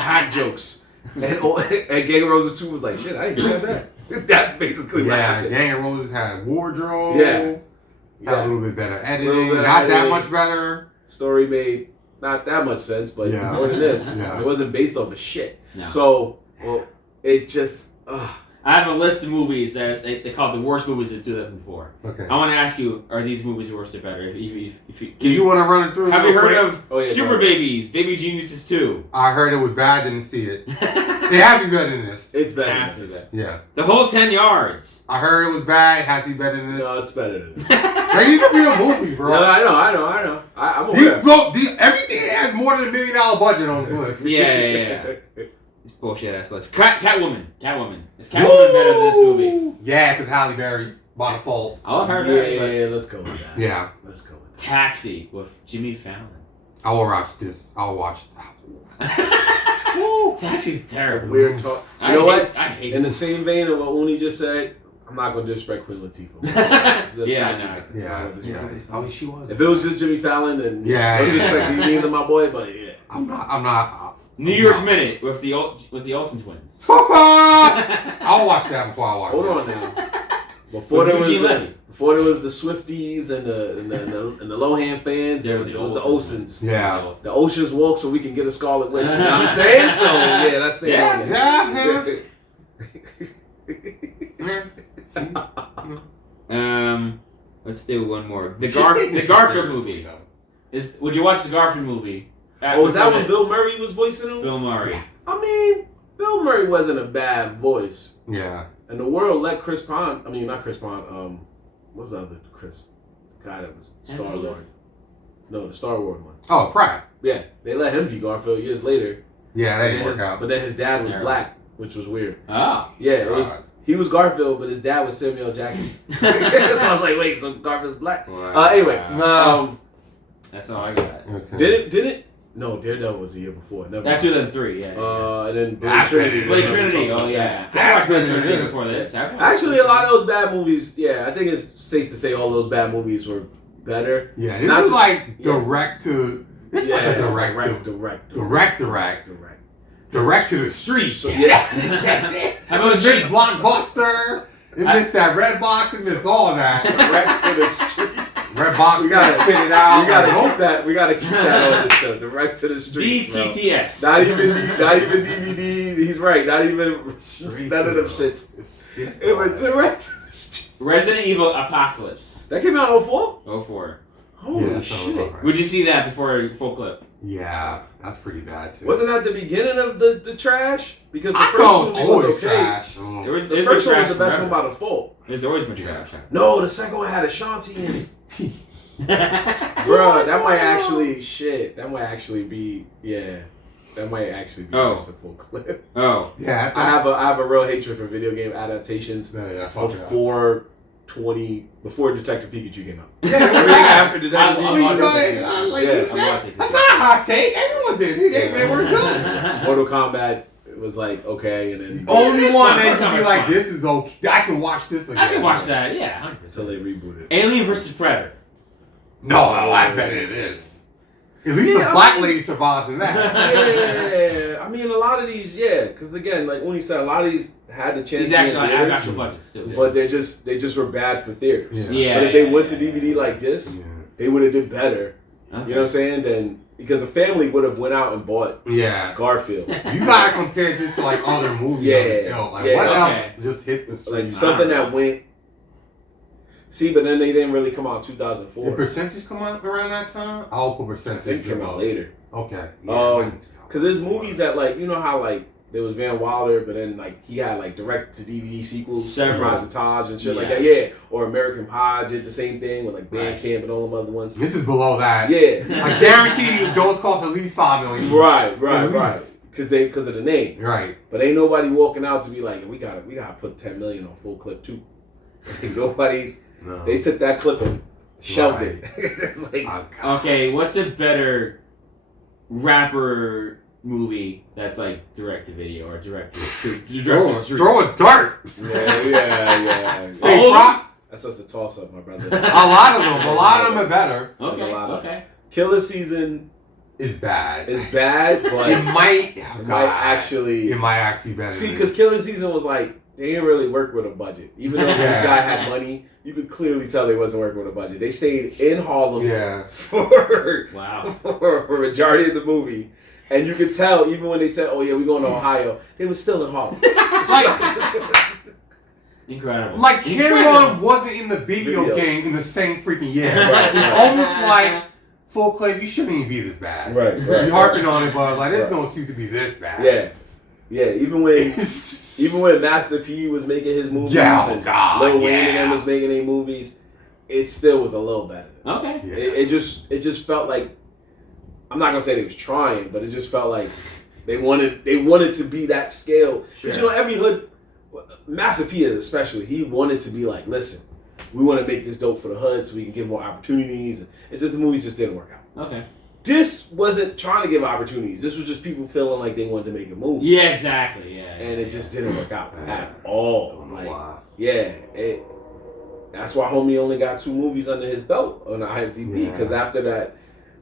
hack jokes. And Gang of Roses 2 was like, shit, I ain't doing that. That's basically what happened. Gang of Roses had wardrobe. Yeah. Had a little bit better editing. Not that much better. Story made not that much sense, but more than this. Yeah. It wasn't based off of shit. No. So, it just... I have a list of movies that they call the worst movies of 2004. Okay. I want to ask you, are these movies worse or better? If you want to run it through? Have you heard of Super bro. Babies, Baby Geniuses 2? I heard it was bad, didn't see it. It has to be better than this. It's better than Massive. this. Yeah. The Whole 10 Yards. I heard it was bad, it has to be better than this. No, it's better than this. Like, these are real movies, bro. No, I know. I'm aware. Everything has more than $1 million budget on this list. Yeah. It's bullshit ass list. Catwoman. Is Catwoman better than this movie? Yeah, because Halle Berry by default. I love her. Yeah, let's go with that. Yeah. Let's go with that. Taxi with Jimmy Fallon. I will watch this. I'll watch Taxi's terrible. Weird talk. You know what? I hate In the same vein of what Oni just said, I'm not going to disrespect Queen Latifah. Oh, she was. If it was just Jimmy Fallon, then no disrespect to my boy, but yeah. I'm not. New York Minute with the Olsen twins. I'll watch that before I watch. Hold on now. Before there was the Swifties and the Lohan fans, there was the Olsens. Yeah. The Oceans Walk so we can get a Scarlet Witch. You know what I'm saying? So yeah, that's the Let's do one more. The Garfield movie. Would you watch the Garfield movie? Was that when Bill Murray was voicing him? Bill Murray. I mean, Bill Murray wasn't a bad voice. Yeah. And the world let not Chris Pine, what's the other Chris? guy that was Star Lord. No, the Star Wars one. Oh, Pratt. Yeah, they let him be Garfield years later. Yeah, that didn't work out. But then his dad was black, which was weird. Oh. Yeah, he was Garfield, but his dad was Samuel L. Jackson. So I was like, wait, so Garfield's black? Wow. Anyway, that's all I got. Okay. Did it? No, Daredevil was the year before. Never That's 2003, yeah. And then Blade Trinity. Trinity, oh yeah. I watched Blade Trinity before this. Actually, a lot of those bad movies, yeah, I think it's safe to say all those bad movies were better. Yeah, this is like direct to... This is like a direct to the streets. So, yeah. How about this Blockbuster? It missed that red box. It missed all that. Direct to the streets. Red box. We gotta spit it out. We gotta keep that. We gotta keep that on the show. Direct to the streets. DTTS. Not even DVD. He's right. Not even none of them shits. It was direct to the streets. Resident Evil Apocalypse. That came out in 04? 04. Holy shit! Right. Would you see that before full clip? Yeah, that's pretty bad too. Wasn't that the beginning of the trash? Because the first movie was okay. Trash. The first one was the best one by default. There's always been trash. No, the second one had Ashanti in it. Bro, that might actually That might actually be That might actually be a full clip. Oh yeah, I have a real hatred for video game adaptations before Detective Pikachu came out. Everything after Detective Pikachu. That's not a hot take. Everyone did. They were good. Mortal Kombat was like okay, and then the only one that could be like, this is okay. I can watch this again. I can watch that. Yeah, 100%. Until they rebooted. Alien vs Predator. No, I like better than this. At least the black lady survived in that. Yeah, I mean a lot of these, because again, like Oni said, a lot of these had the chance. These actually have actual budgets too. But they just were bad for theaters. Yeah. But if they went to DVD like this, they would have did better. Okay. You know what I'm saying? Then because a family would have went out and bought Garfield. You gotta compare this to like other movies. What else just hit the street? Like something that went. See, but then they didn't really come out in 2004. Did Percentage come out around that time? I'll put Percentage. They came out later. Okay. Because there's movies that like how like there was Van Wilder, but then like he had like direct to DVD sequels, Taj and shit like that. Yeah, or American Pie did the same thing with like Bandcamp and all them other ones. This is below that. Yeah, I guarantee you those cost at least $5 million. Right. Because of the name. Right. But ain't nobody walking out to be like, we gotta put $10 million on full clip too. Nobody's. No. They took that clip and shelved it. It's like, okay, what's a better rapper movie that's like direct to video or direct to throw a dart? Yeah. That's just a toss up, my brother. A lot of them are better. Okay. Killer Season is bad. But it might actually be better. See, because Killer Season was like they didn't really work with a budget. Even though this guy had money, you could clearly tell they wasn't working with a budget. They stayed in Harlem for a majority of the movie. And you could tell, even when they said, oh yeah, we're going to Ohio, they was still in Harlem. Incredible. Like Cameron wasn't in the video game in the same freaking year. It's almost like full clip, you shouldn't even be this bad. Right. You're harping on it, but I was like, there's no excuse to be this bad. Yeah, even when Master P was making his movies and Lil Wayne and them was making their movies, it still was a little better. Okay. Yeah. It just felt like, I'm not gonna say they was trying, but it just felt like they wanted to be that scale. Because every hood, Master P especially, he wanted to be like, listen, we want to make this dope for the hood so we can give more opportunities. It's just the movies just didn't work out. Okay. This wasn't trying to give opportunities. This was just people feeling like they wanted to make a movie. Yeah, exactly. Yeah. And it just didn't work out at all. Don't know why. That's why homie only got 2 movies under his belt on the IMDb. Because after that,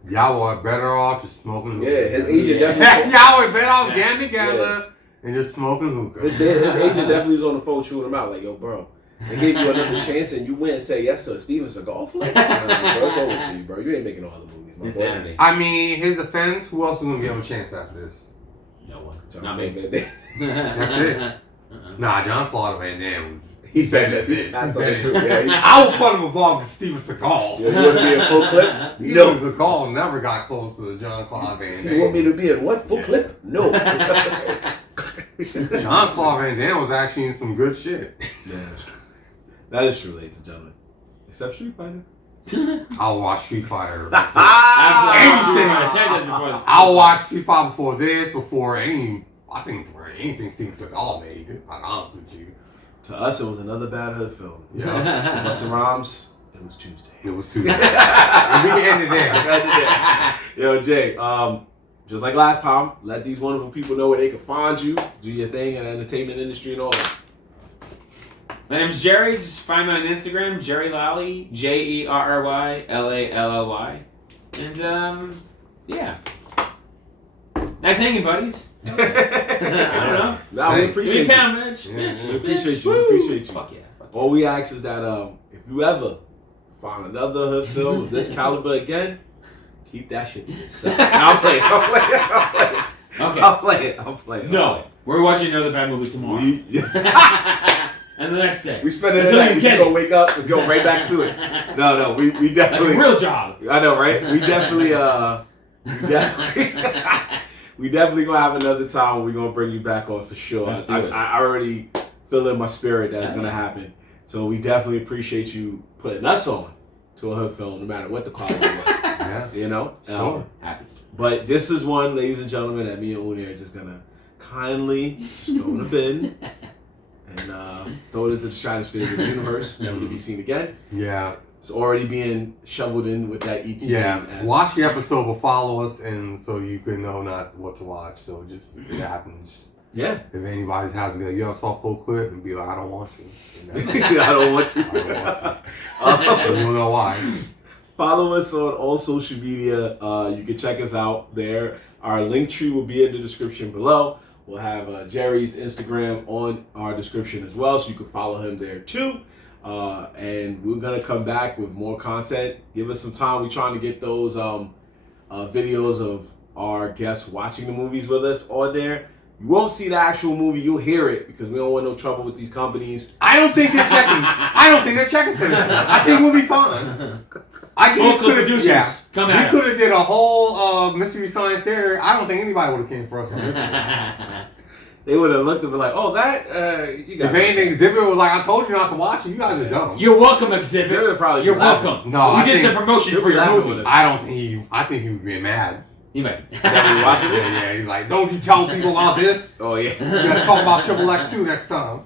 y'all were better off just smoking hookah. Yeah, his agent definitely. Y'all were better off getting together and just smoking hookah. His agent definitely was on the phone chewing him out like, yo, bro, they gave you another chance and you went and said yes to a Steven Seagal flick? Bro, it's over for you, bro. You ain't making no other movies, my Insanity. boy. I mean, his defense, who else is going to give him a chance after this? No one. Not me. That's it. Nah, John Claude Van Damme was... He said that. I will put him above Steven Seagal. You want to be a full clip? Steven Seagal never got close to John Claude Van Damme. You want me to be in what? Full clip? No. John Claude Van Damme was actually in some good shit. Yeah, that's true. That is true, ladies and gentlemen. Except Street Fighter. I'll watch Street Fighter. Absolutely. I'll watch Street Fighter before any. I think for anything Steven Seagal made. I'm honest with you. To us, it was another bad hood film. Yeah. To Busta Rhymes, it was Tuesday. It was Tuesday. And we can end it there. Yo, Jay, just like last time, let these wonderful people know where they can find you, do your thing in the entertainment industry and all that. My name's Jerry. Just find me on Instagram, Jerry Lally, JerryLally. And, yeah. Nice hanging, buddies. I don't know. Nah, we appreciate you. Bitch. We appreciate you. We appreciate you. Fuck yeah. All we ask is that if you ever find another hood film of this caliber again, keep that shit to yourself. I'll play it. Okay. I'll play it. No. We're watching another bad movie tomorrow. And the next day. We spend it until like you we get just gonna wake up and go right back to it. No, we definitely like a real job. I know, right? We definitely we definitely gonna have another time where we're gonna bring you back on for sure. Let's do it. I already feel in my spirit that's gonna happen. So we definitely appreciate you putting us on to a hood film, no matter what the quality was. Yeah. You know? Sure. Happens. But this is one, ladies and gentlemen, that me and Oni are just gonna kindly just throw in a bin and throw it into the stratosphere of the universe, never to be seen again. Yeah. It's already being shoveled in with that ET. Yeah. Watch the episode, but follow us, and so you can know not what to watch. So just it happens. Yeah. If anybody's having like, yo, I saw a full clip, and be like, I don't want to. I don't want to. I don't want to. You don't know why. Follow us on all social media. You can check us out there. Our link tree will be in the description below. We'll have Jerry's Instagram on our description as well, so you can follow him there too. And we're gonna come back with more content. Give us some time. We're trying to get those videos of our guests watching the movies with us on there. You won't see the actual movie. You'll hear it because we don't want no trouble with these companies. I don't think they're checking. For this. I think we'll be fine. I think we could have. Yeah, come at we could have did a whole Mystery Science Theater. I don't think anybody would have came for us on this. They would have looked at me like, "Oh, that you got." If anything, Xzibit was like, "I told you not to watch it. You guys are dumb." You're welcome, Xzibit. Xzibit probably You're laughing. welcome. No, we I did think some promotion for your movie. I don't think he. I think he would be mad. You might. That we watching it? Yeah. He's like, "Don't you tell people about this? Oh yeah. You gotta talk about XXX2 next time."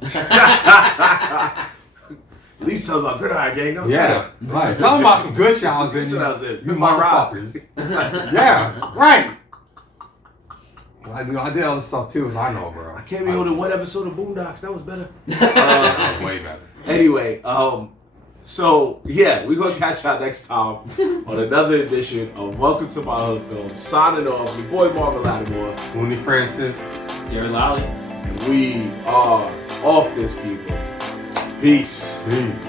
At least tell them about Good Eye Gang. No, Yeah, right. Tell them about some good showers in you motherfuckers. Yeah, right. I did other stuff too, as I know, bro. I can't be holding one episode of Boondocks. That was better. That was way better. Anyway, so yeah, we're gonna catch y'all next time on another edition of Welcome to My Hood Film. Signing off, your boy Marv and Oni. Oni Francis. Jerry Lally. And we are off this, people. Peace. Peace.